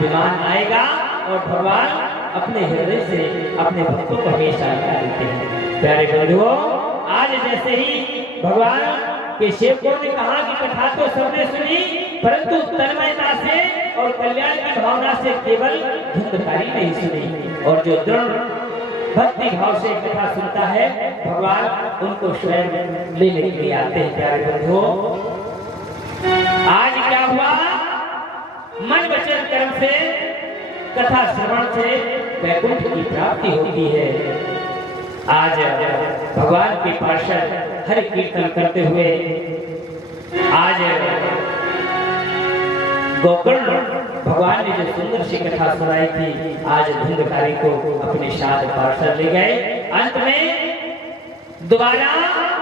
विमान आएगा और भगवान अपने हृदय से अपने भक्तों को हमेशा लगा देते हैं। प्यारे बंधुओं, आज जैसे ही भगवान के सेवकों ने कहा कि कथा तो सबने सुनी, परंतु तन्मयता से और कल्याण की भावना से केवल धुंधकारी नहीं सुनी। और जो दृढ़ भक्ति भाव से कथा सुनता है, भगवान उनको स्वयं लेने के लिए आते हैं। प्यारे बंधुओं, आज क्या हुआ? मन वचन कर्म से, कथा श्रवण से वैकुंठ की प्राप्ति होती है। आज भगवान के पार्षद हरि कीर्तन करते हुए आज गोकर्ण भगवान ने जो सुंदर सी कथा सुनाई थी, आज धुंधकारी को अपने साथ पार्षद ले गए। अंत में दोबारा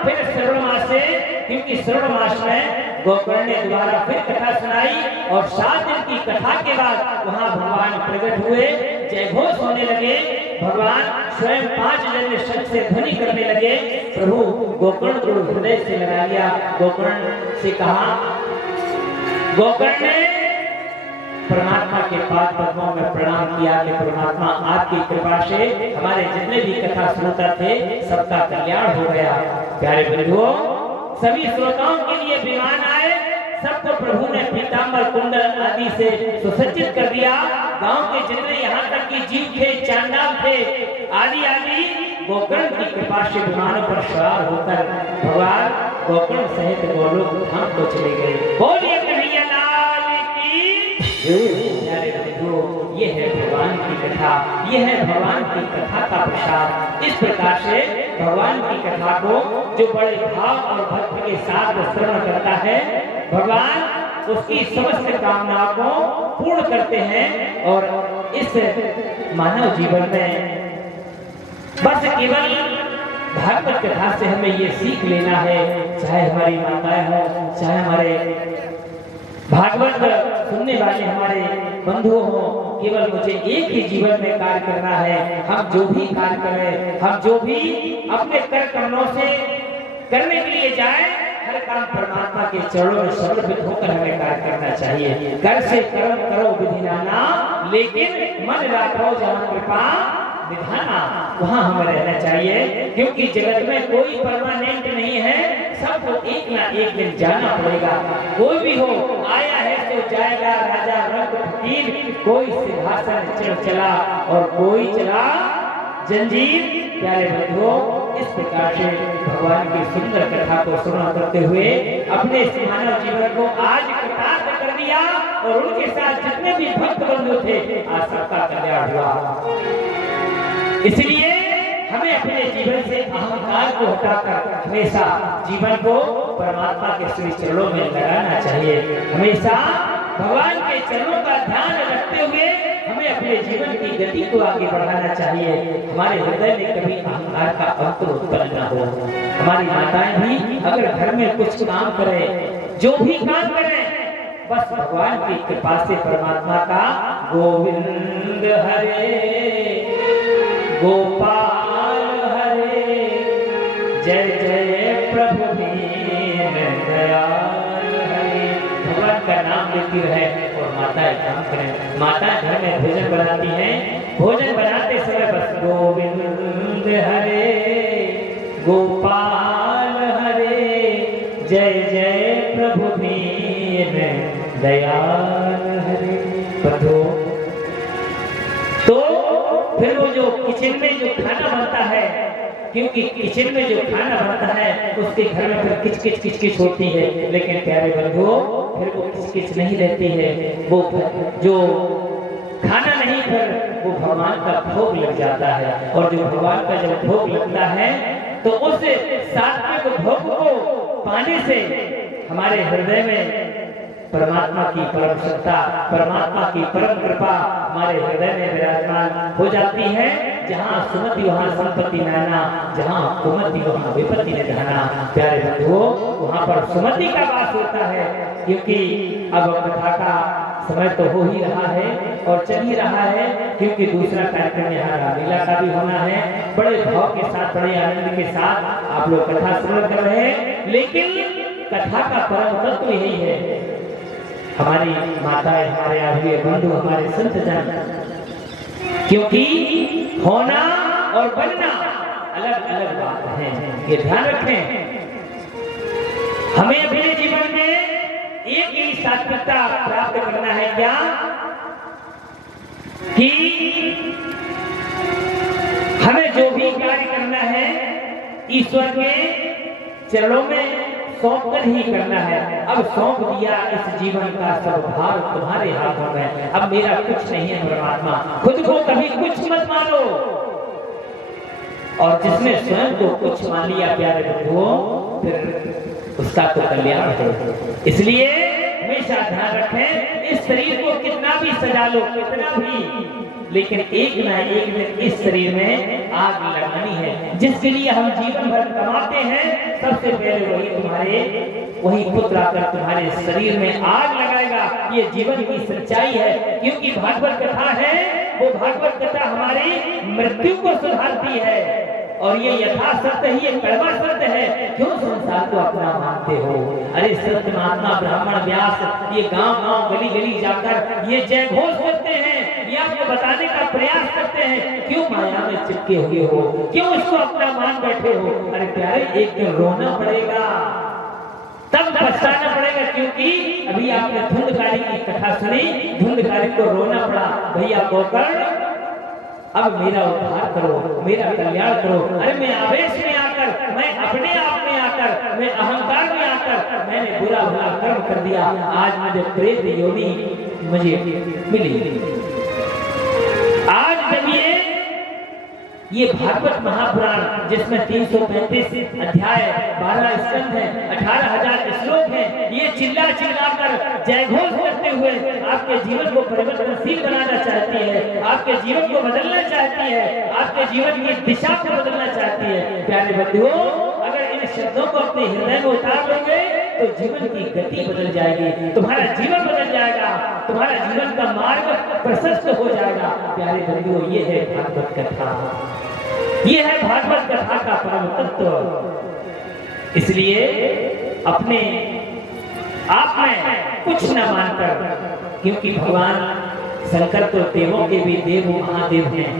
फिर श्रावण मास से, क्योंकि श्रावण मास में गोकर्ण ने दोबारा फिर कथा सुनाई और 7 दिन की कथा के बाद वहां भगवान प्रकट हुए, जय घोष होने लगे। भगवान स्वयं 5 जन्य शब्द से ध्वनि करने लगे। प्रभु गोकर्ण को हृदय से लगा लिया। गोकर्ण से कहा, गोकर्ण ने परमात्मा के पाद पद्मों में प्रणाम किया कि परमात्मा आपकी कृपा से हमारे जितने भी कथा सुनता थे सबका कल्याण हो गया। प्यारे बंधुओं, सभी श्रोताओं के लिए विमान आए, सबको प्रभु ने पीतांबर कुंडल आदि से सुसज्जित कर दिया। गांव के जितने यहाँ तक की जीव थे, चांडाल थे, आदि आदि गोकर्ण की कृपा से विमानों पर सवार होकर भगवान गोकर्ण सहित गोलोक धाम को चले गए। बोलिए कन्हैया लाल की। प्यारे बंधुओं, ये है भगवान की कथा, ये है भगवान की कथा का प्रसाद। इस प्रकार से भगवान की कथा को जो बड़े भाव और भक्ति के साथ श्रवण करता है, भगवान उसकी समस्त कामनाओं को पूर्ण करते हैं। और इस मानव जीवन में बस केवल भागवत कथा से हमें ये सीख लेना है, चाहे हमारी माताएं हो, चाहे हमारे भागवत सुनने वाले हमारे बंधु हो, केवल मुझे एक ही जीवन में कार्य करना है। हम जो भी कार्य करें, हम जो भी अपने कर कर्मों से करने के लिए जाए, हर काम परमात्मा के चरणों में समर्पित होकर हमें कार्य करना चाहिए। कर से कर्म करो विधि नाना, लेकिन मन राखो जहाँ कृपा विधाना, वहाँ हमें रहना चाहिए। क्योंकि जगत में कोई परमानेंट नहीं है, सबको एक ना एक दिन जाना पड़ेगा। कोई भी हो, आया है तो जाएगा, राजा रंग फकीर, कोई सिंहासन चढ़ चला और कोई चला जंजीर। प्यारे बंधुओं, इस प्रकार से भगवान की सुंदर कथा को श्रवण करते हुए अपने मानव जीवन को आज कृतार्थ कर दिया और उनके साथ जितने भी भक्त बंधु थे, आज सबका कल्याण हुआ। इसलिए हमें अपने जीवन से अहंकार को हटाकर हमेशा जीवन को परमात्मा के श्री चरणों में लगाना चाहिए। हमेशा भगवान के चरणों का ध्यान रखते हुए हमें अपने जीवन की गति को आगे बढ़ाना चाहिए। हमारे हृदय में कभी अहंकार का अंकुर उत्पन्न न हो। हमारी माताएं भी अगर घर में कुछ काम करें, जो भी काम करें, बस भगवान की कृपा से परमात्मा का गोविंद हरे गोपाल हरे, जय जय प्रभु दीन दयाल हरे, भगवान का नाम लेती रहे और माताएं काम करें। माताएं घर में भोजन बनाती हैं, भोजन बनाते समय बस गोविंद हरे गोपाल हरे, जय जय प्रभु दीन दयाल हरे। बंधुओं, तो फिर वो जो किचन में जो खाना बनता है, क्योंकि किचन में जो खाना बनता है उसके घर में फिर किच किच किच किच होती है, लेकिन प्यारे बंधुओं फिर वो किच किच नहीं रहती है। वो जो खाना नहीं, फिर वो भगवान का भोग लग जाता है। और जो भगवान का जब भोग लगता है तो उस सात्विक भोग को पाने से हमारे हृदय में परमात्मा की परम सत्ता, परमात्मा की परम कृपा हमारे हृदय में विराजमान हो जाती है। जहाँ सुमति वहाँ संपत्ति नाना, जहाँ कुमति वहाँ विपत्ति निधाना। प्यारे बंधुओं, वहाँ पर सुमति का वास होता है, क्योंकि अब कथा का समय तो हो ही रहा है और चल ही रहा है, क्योंकि दूसरा कार्यक्रम यहाँ रामलीला का भी होना है। बड़े भाव के साथ, बड़े आनंद के साथ आप लोग कथा श्रवण कर रहे हैं, लेकिन कथा का परम तत्व यही है। हमारी माताएं, हमारे आदमी बंधु, हमारे संत जन, क्योंकि होना और बनना अलग अलग बात है, ये ध्यान रखें। हमें अपने जीवन में एक ही सात्विकता प्राप्त करना है, क्या कि हमें जो भी कार्य करना है ईश्वर के चरणों में सौंप कर ही करना है। अब सौंप दिया इस जीवन का सब भार तुम्हारे हाथों में, अब मेरा कुछ नहीं है परमात्मा। खुद को कभी कुछ मत मानो, और जिसने स्वयं को कुछ मान लिया प्यारे बंधुओं, फिर उसका तो कल्याण है। इसलिए हमेशा ध्यान रखें, इस शरीर को कितना भी सजा लो, कितना भी लेकिन एक ना एक दिन इस शरीर में आग लगानी है। जिसके लिए हम जीवन भर कमाते हैं, सबसे पहले वही पुत्र आकर तुम्हारे शरीर में आग लगाएगा। ये जीवन की सच्चाई है, क्योंकि भागवत कथा है, वो भागवत कथा हमारी मृत्यु को सुधारती है। और ये यथा सत्य ही, ये कड़वा सत्य है। क्यों संसार को अपना मानते हो? अरे सत्य महात्मा ब्राह्मण व्यास ये गांव-गांव गली-गली जाकर ये जय घोष करते हैं, ये आपको बताने का प्रयास करते हैं। क्यों माया में चिपके हुए हो? क्यों इसको अपना मान बैठे हो? अरे प्यारे, एक दिन रोना पड़ेगा, तब पछताना पड़ेगा। क्योंकि अभी आपने धुंधकारी की कथा सुनी, धुंधकारी को रोना पड़ा, भैया गोकर्ण अब मेरा उद्धार करो, मेरा कल्याण करो। अरे मैं आवेश में आकर, मैं अपने आप में आकर, मैं अहंकार में आकर मैंने बुरा भला कर्म कर दिया, आज मुझे प्रेत योनि मुझे मिली। आज जब ये भागवत महापुराण जिसमें 335 अध्याय 12 स्कंध है, 18,000 श्लोक हैं, ये चिल्ला चिल्लाकर जय घोष करते हुए आपके जीवन को परिवर्तनशील बनाना चाहती है, आपके जीवन को बदलना चाहती है, आपके जीवन की दिशा को बदलना चाहती है। प्यारे बंधुओं, अगर इन शब्दों को अपने हृदय में उतार लोगे तो जीवन की गति बदल जाएगी, तुम्हारा जीवन बदल जाएगा, तुम्हारा जीवन का मार्ग प्रशस्त हो जाएगा। प्यारे बंधुओं, ये है भागवत कथा, ये है भागवत कथा का परम तत्व। इसलिए अपने आप में कुछ न मानकर, क्योंकि भगवान शंकर तो देवों के भी देव महादेव हैं,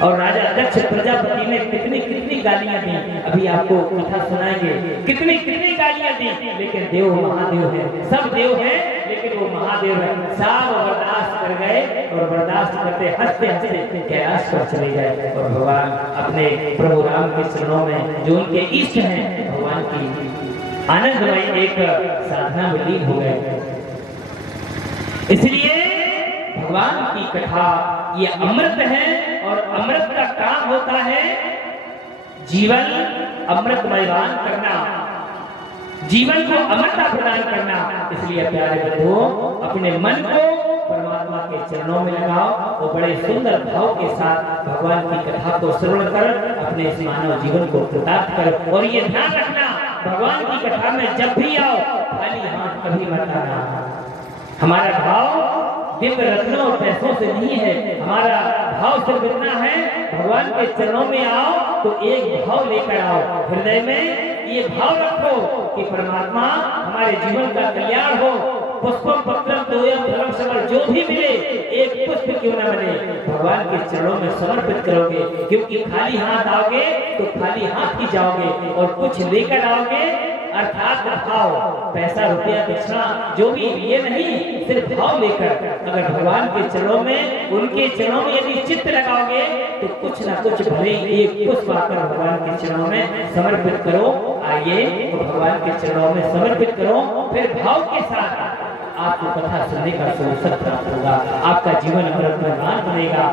और राजा दक्ष प्रजापति ने कितनी कितनी गालियां दी, अभी आपको कथा सुनाएंगे, कितनी कितनी गालियां दी, लेकिन देव महादेव है, सब देव है, लेकिन वो महादेव है। सब बर्दाश्त कर गए, और बर्दाश्त करते हंसते हंसते कैलाश पर चले गए, और भगवान अपने प्रभु राम के चरणों में, जो उनके इष्ट हैं, भगवान की आनंदमय एक साधना में लीन हो गए। इसलिए भगवान की कथा ये अमृत है, और अमृत का काम होता है जीवन अमृतमयवान करना, जीवन को अमृता प्रदान करना। इसलिए प्यारे बंधुओं, अपने मन को परमात्मा के चरणों में लगाओ, और बड़े सुंदर भाव के साथ भगवान की कथा को श्रवण कर अपने इस मानव जीवन को कृतार्थ कर। और ये ध्यान रखना, भगवान की कथा में जब भी आओ खाली हाथ कभी मत आना। हमारा भाव दिव्य रत्नों और पैसों से नहीं है, हमारा भाव सिर्फ इतना है, भगवान के चरणों में आओ तो एक भाव लेकर आओ, हृदय में ये भाव रखो कि परमात्मा हमारे जीवन का कल्याण हो। पुष्पम पत्रम तोयम फलम समर, जो भी मिले एक पुष्प क्यों न मिले, भगवान के चरणों में समर्पित करोगे। क्योंकि खाली हाथ आओगे तो खाली हाथ ही जाओगे, और कुछ लेकर आओगे, अर्थात भाव, पैसा रुपया दक्षिणा जो भी, ये नहीं, सिर्फ भाव लेकर अगर भगवान के चरणों में, उनके चरणों में यदि चित्त लगाओगे तो कुछ ना कुछ भले एक पुष्प आकर भगवान के चरणों में समर्पित करो। आइए तो भगवान के चरणों में समर्पित करो, फिर भाव के साथ आपको कथा सुनने का अवसर प्राप्त होगा, आपका जीवन अमृतमय बनेगा।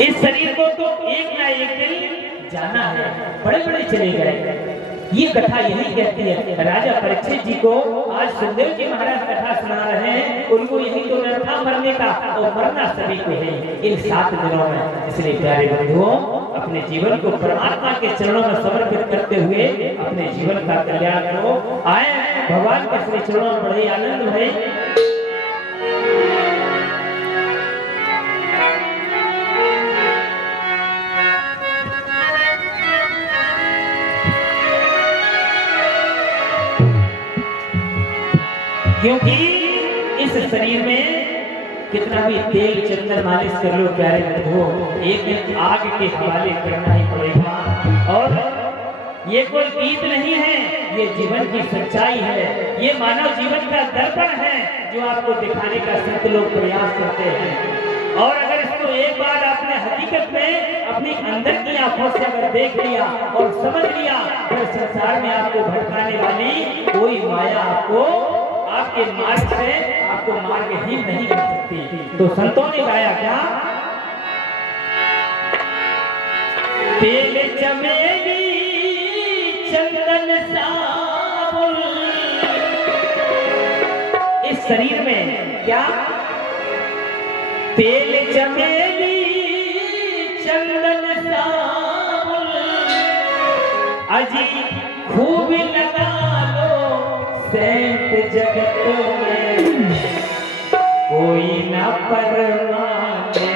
इस शरीर को तो एक ना एक दिन जाना है, बड़े बड़े चले गए, ये कथा यही कहती है। राजा परीक्षित जी को आज सुखदेव जी महाराज कथा सुना रहे हैं, उनको यही तो डर था मरने का, और मरना सभी को है इन 7 दिनों में। इसलिए प्यारे बंधुओं, अपने जीवन को परमात्मा के चरणों में समर्पित करते हुए अपने जीवन का कल्याण करो। आए भगवान के श्री चरणों में बड़े आनंद है। क्योंकि इस शरीर में कितना भी तेल चंदन मालिश कर लो प्यारे बंधुओं, एक दिन आग के हवाले करना ही पड़ेगा। और ये कोई गीत नहीं है, ये जीवन की सच्चाई है, ये मानव जीवन का दर्पण है जो आपको दिखाने का संत लोग प्रयास करते हैं। और अगर इसको एक बार आपने हकीकत में अपनी अंदर की आंखों से अगर देख लिया और समझ लिया, फिर संसार में आपको भटकाने वाली कोई माया आपको आपके मार्ग से आपको मार्गहीन नहीं कर सकती। तो संतों ने गाया क्या? तेल चमेली चंदन साबुन, इस शरीर में क्या तेल चमेली चंदन साबुन अजी खूब लगा लो सेंट जगत में कोई न परमाने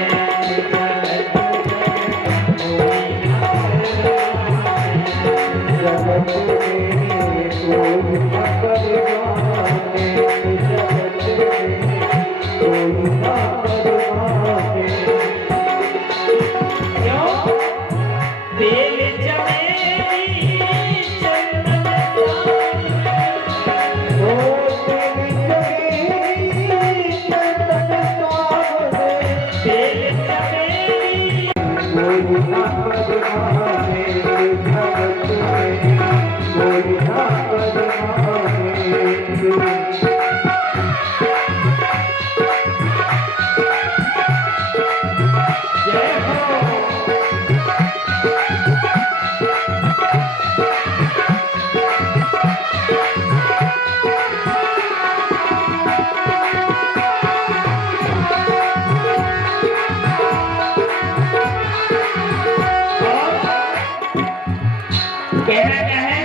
कहना क्या है,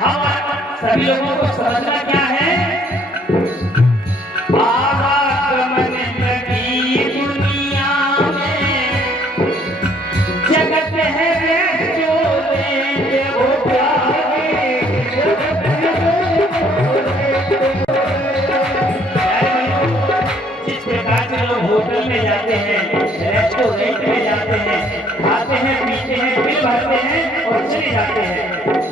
हम सभी लोगों को समझना क्या है, आवागमन लगी दुनिया में जगत है जो लेंगे वो पाएंगे, जिस प्रकार से लोग होटल में जाते हैं, रेस्टोरेंट में जाते हैं, खाते हैं, पीते हैं, बिल भरते हैं और चले जाते हैं।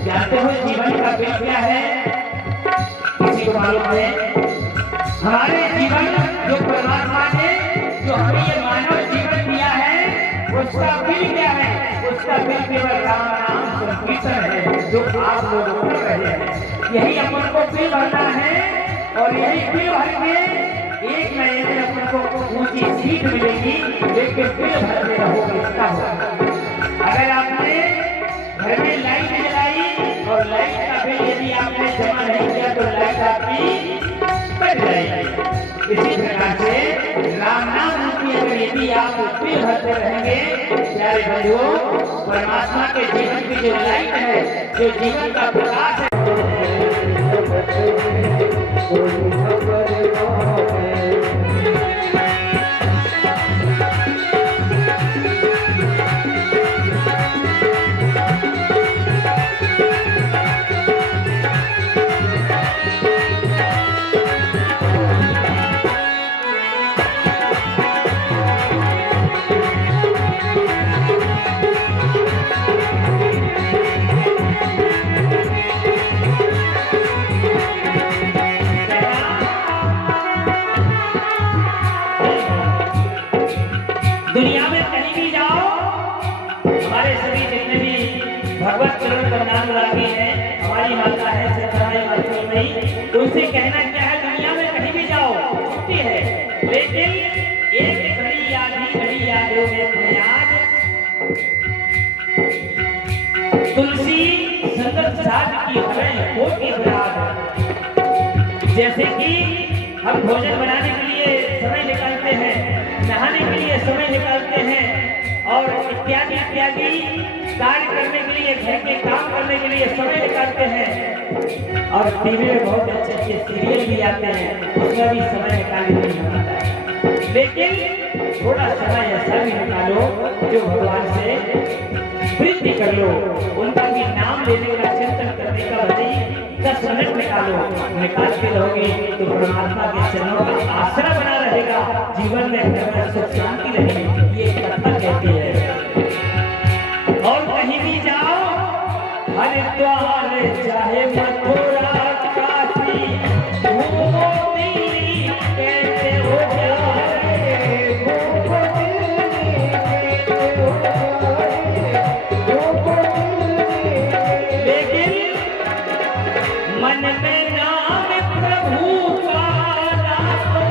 जानते हो जीवन का बिल क्या है? किसी को मालूम है? हमारे जीवन जो परमात्मा ने जो हमें ये मानव जीवन दिया है उसका बिल क्या है? उसका बिल केवल राम नाम संकीर्तन है जो आप लोग कर रहे हैं। यही अपन को बिल भरना है और यही बिल भर के एक न एक दिन अपन को ऊंची सीट मिलेगी, लेकिन बिल भरते रहोगे इसका होगा। अगर आपने घर में लाइट जलाई और लाइट का बिल यदि आपने जमा नहीं किया तो लाइट आपकी कट जाएगी। इसी प्रकार से राम नाम की अगर यदि आप बिल भरते रहेंगे प्यारे भाइयों, परमात्मा के जीवन की जो लाइट है, जो जीवन का प्रकाश है, दुनिया में कहीं भी जाओ, हमारे सभी जितने भी भगवत चरण वंदन वाले हैं, हमारी माता है सत्यनारायण माता नहीं, उनसे कहना क्या है, दुनिया में कहीं भी जाओ छुट्टी है, लेकिन एक घड़ी यादों में याद तुलसी संगत साध की हमें हो के बराबर। जैसे कि हम भोजन बनाने के लिए समय निकालते हैं, नहाने के लिए समय निकालते हैं और इत्यादि इत्यादि कार्य करने के लिए, घर के काम करने के लिए समय निकालते हैं और टीवी में बहुत अच्छे अच्छे सीरियल भी आते हैं, उसमें भी समय निकालने नहीं होता है। लेकिन थोड़ा समय ऐसा भी निकालो जो भगवान से प्रीति कर लो, उनका भी नाम लेने का चिंतन करने का वजह 10 मिनट निकाल के रहोगे तो परमात्मा के चरणों का आसरा बना रहेगा, जीवन में घर में सुख शांति रहेगी। ये कथा कहती है। और कहीं भी जाओ, हरिद्वार चाहे मथुरा काशी घूमो दिल्ली कैसे हो जाए, घूमो दिल्ली कैसे हो जाए, लेकिन मन में नाम प्रभु का राखो,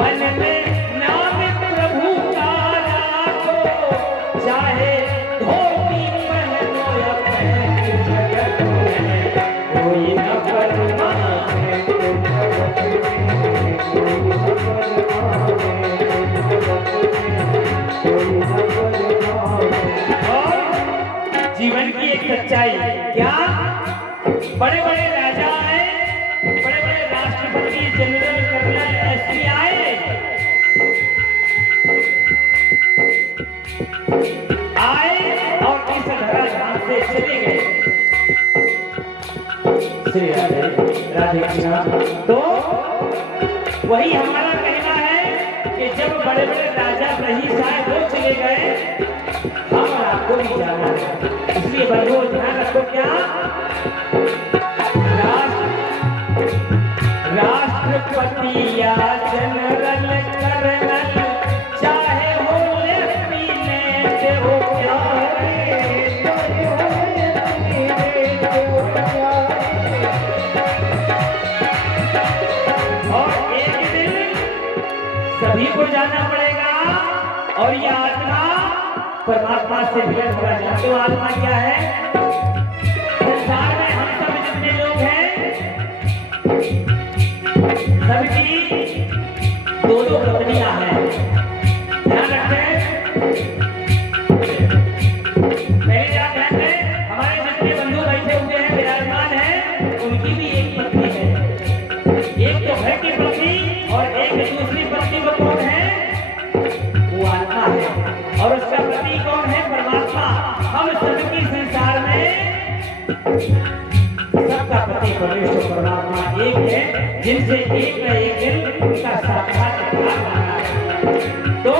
मन में नाम प्रभु का राखो, चाहे धोती पहनो या पैंट जगत में कोई न परमाने, कोई न परमाने। सच्चाई। क्या बड़े बड़े राजा आए, बड़े बड़े राष्ट्रपति, जनरल, कर्नल, एसपी आए और इस धराधाम से चले गए। श्री राधे राधे कृष्ण। तो वही हमारा कहना है कि जब बड़े बड़े राजा रईस आए वो चले गए, हम और आपको भी जाना है। इसलिए बंधुओं ध्यान रखो, क्या राष्ट्रपति या जनरल, कर्नल, चाहे हो लेफ्टिनेंट हो, क्या और एक दिन सभी को जाना पड़ेगा। और यह आत्मा परमात्मा से भेंट होगा। जानते हो आत्मा क्या है? संसार में हम सब जितने लोग हैं सबकी दो दो पत्नियां हैं। ध्यान रखें, मेरी बात ध्यान में, हमारे जितने बंधु बैठे हुए हैं, विराजमान हैं, उनकी भी एक पत्नी है। एक तो घर की पत्नी और एक दूसरी पत्नी वो कौन है? वो आत्मा है। और उसका पति कौन है? परमात्मा। हम सबकी संसार में सबका पति परमेश्वर परमात्मा एक है, जिनसे एक न एक दिन उनका साक्षात्कार होना है। तो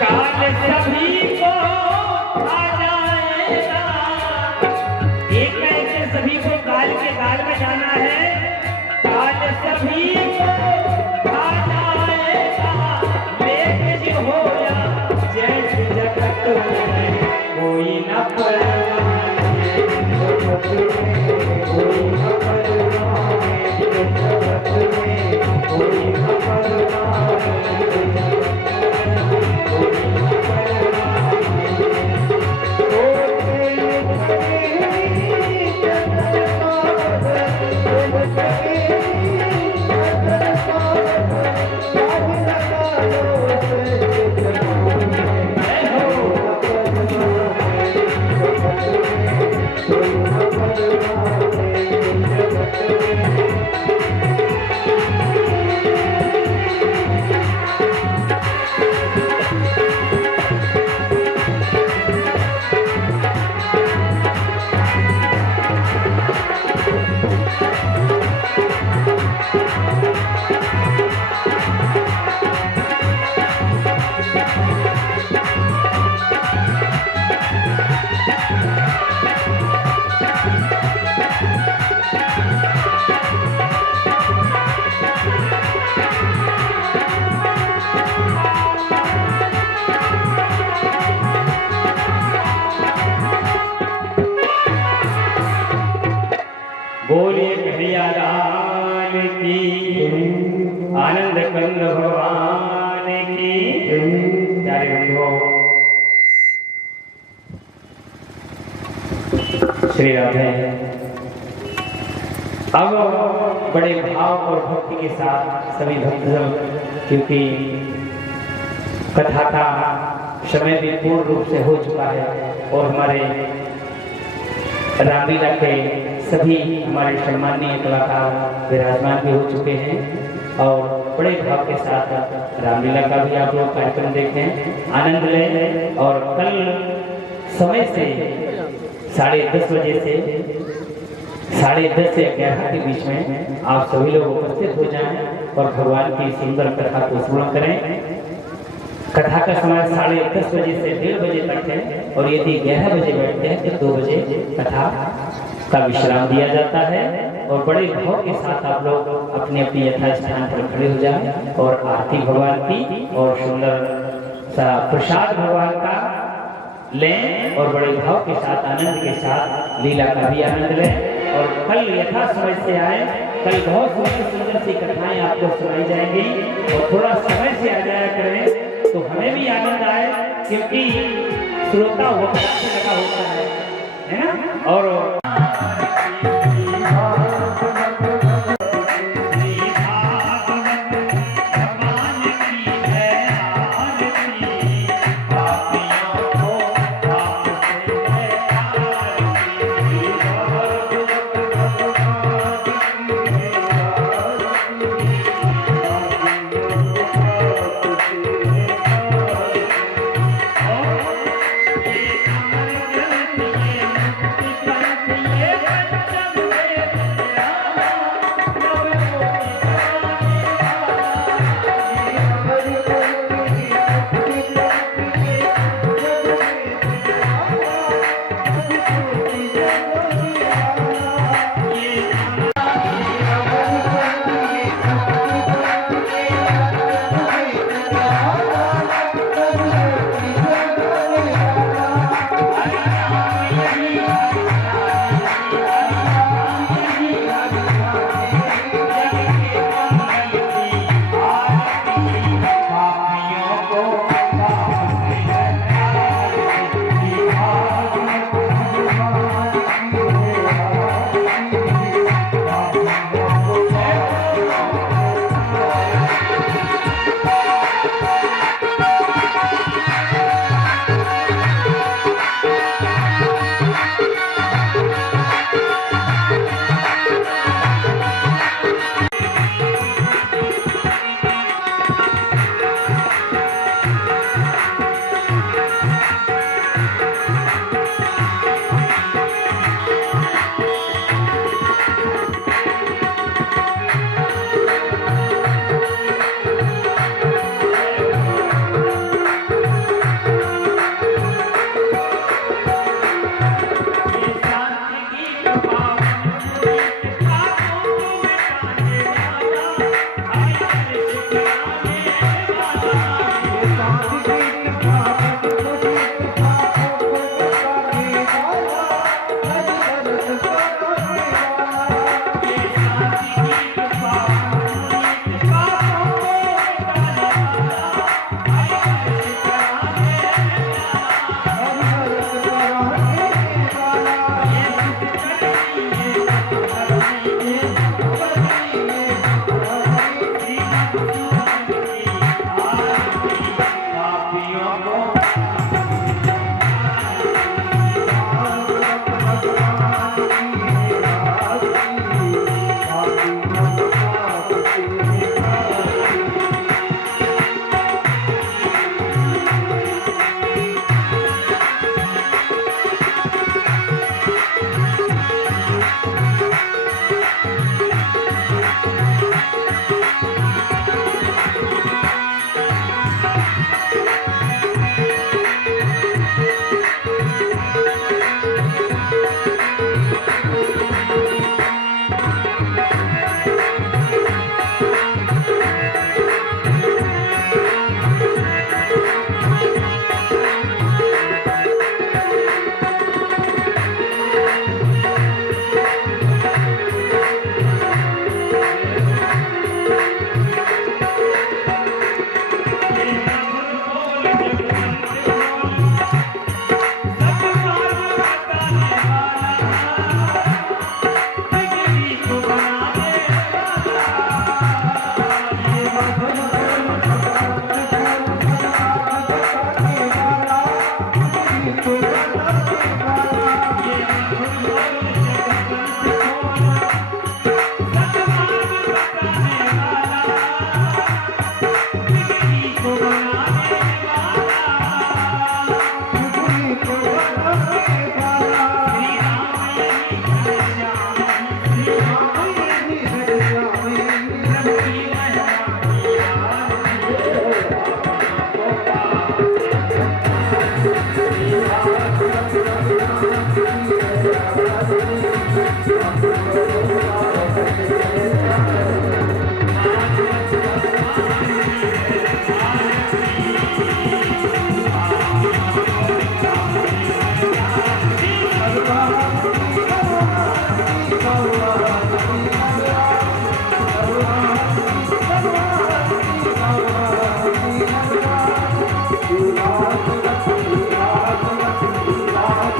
काल सभी को आ जाएगा, एक न एक दिन सभी को काल के काल में जाना है। काल सभी को आ जाएगा, लेके जो होया जैसे जगत में कोई न परवाने, कोई न परवाने, जगत में कोई न परवाने, कोई न परवाने। बोलिए कन्हैया लाल की, आनंद कंद भगवान की। प्यारे बंधुओं, श्री राधे। अब बड़े भाव और भक्ति के साथ सभी भक्तजन, क्योंकि कथा का समय भी पूर्ण रूप से हो चुका है और हमारे रामलीला के सभी हमारे सम्माननीय कलाकार विराजमान भी हो चुके हैं और बड़े भाव के साथ रामलीला का भी आप लोग कार्यक्रम देखें, आनंद लें। और कल समय से 10:30 बजे से 10:30 से 11 के बीच में आप सभी लोग उपस्थित हो जाएं और भगवान की सुंदर कथा को श्रवण करें। कथा का समय 10:30 बजे से 1:30 बजे तक है और यदि 11 बजे बैठते हैं तो 2 बजे कथा का विश्राम दिया जाता है। और बड़े भाव के साथ आप लोग अपने अपने यथास्थान पर खड़े हो जाएं और आरती भगवान की और सुंदर सा प्रसाद भगवान का लें और बड़े भाव के साथ आनंद के साथ लीला का भी आनंद लें। और कल यथा समय से आए, कल बहुत सुंदर सुंदर सी कथाएं आपको सुनाई जाएंगी और थोड़ा समय से आ जाया करें तो हमें भी आनंद आए, क्योंकि श्रोता वक्त से लगा होता है ना। और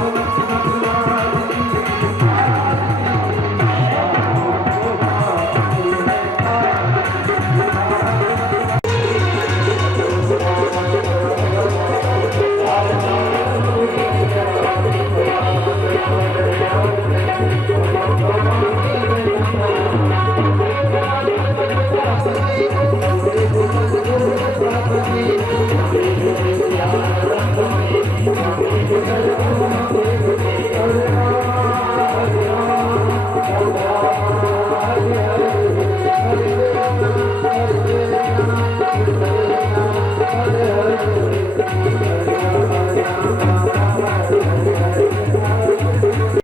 देखो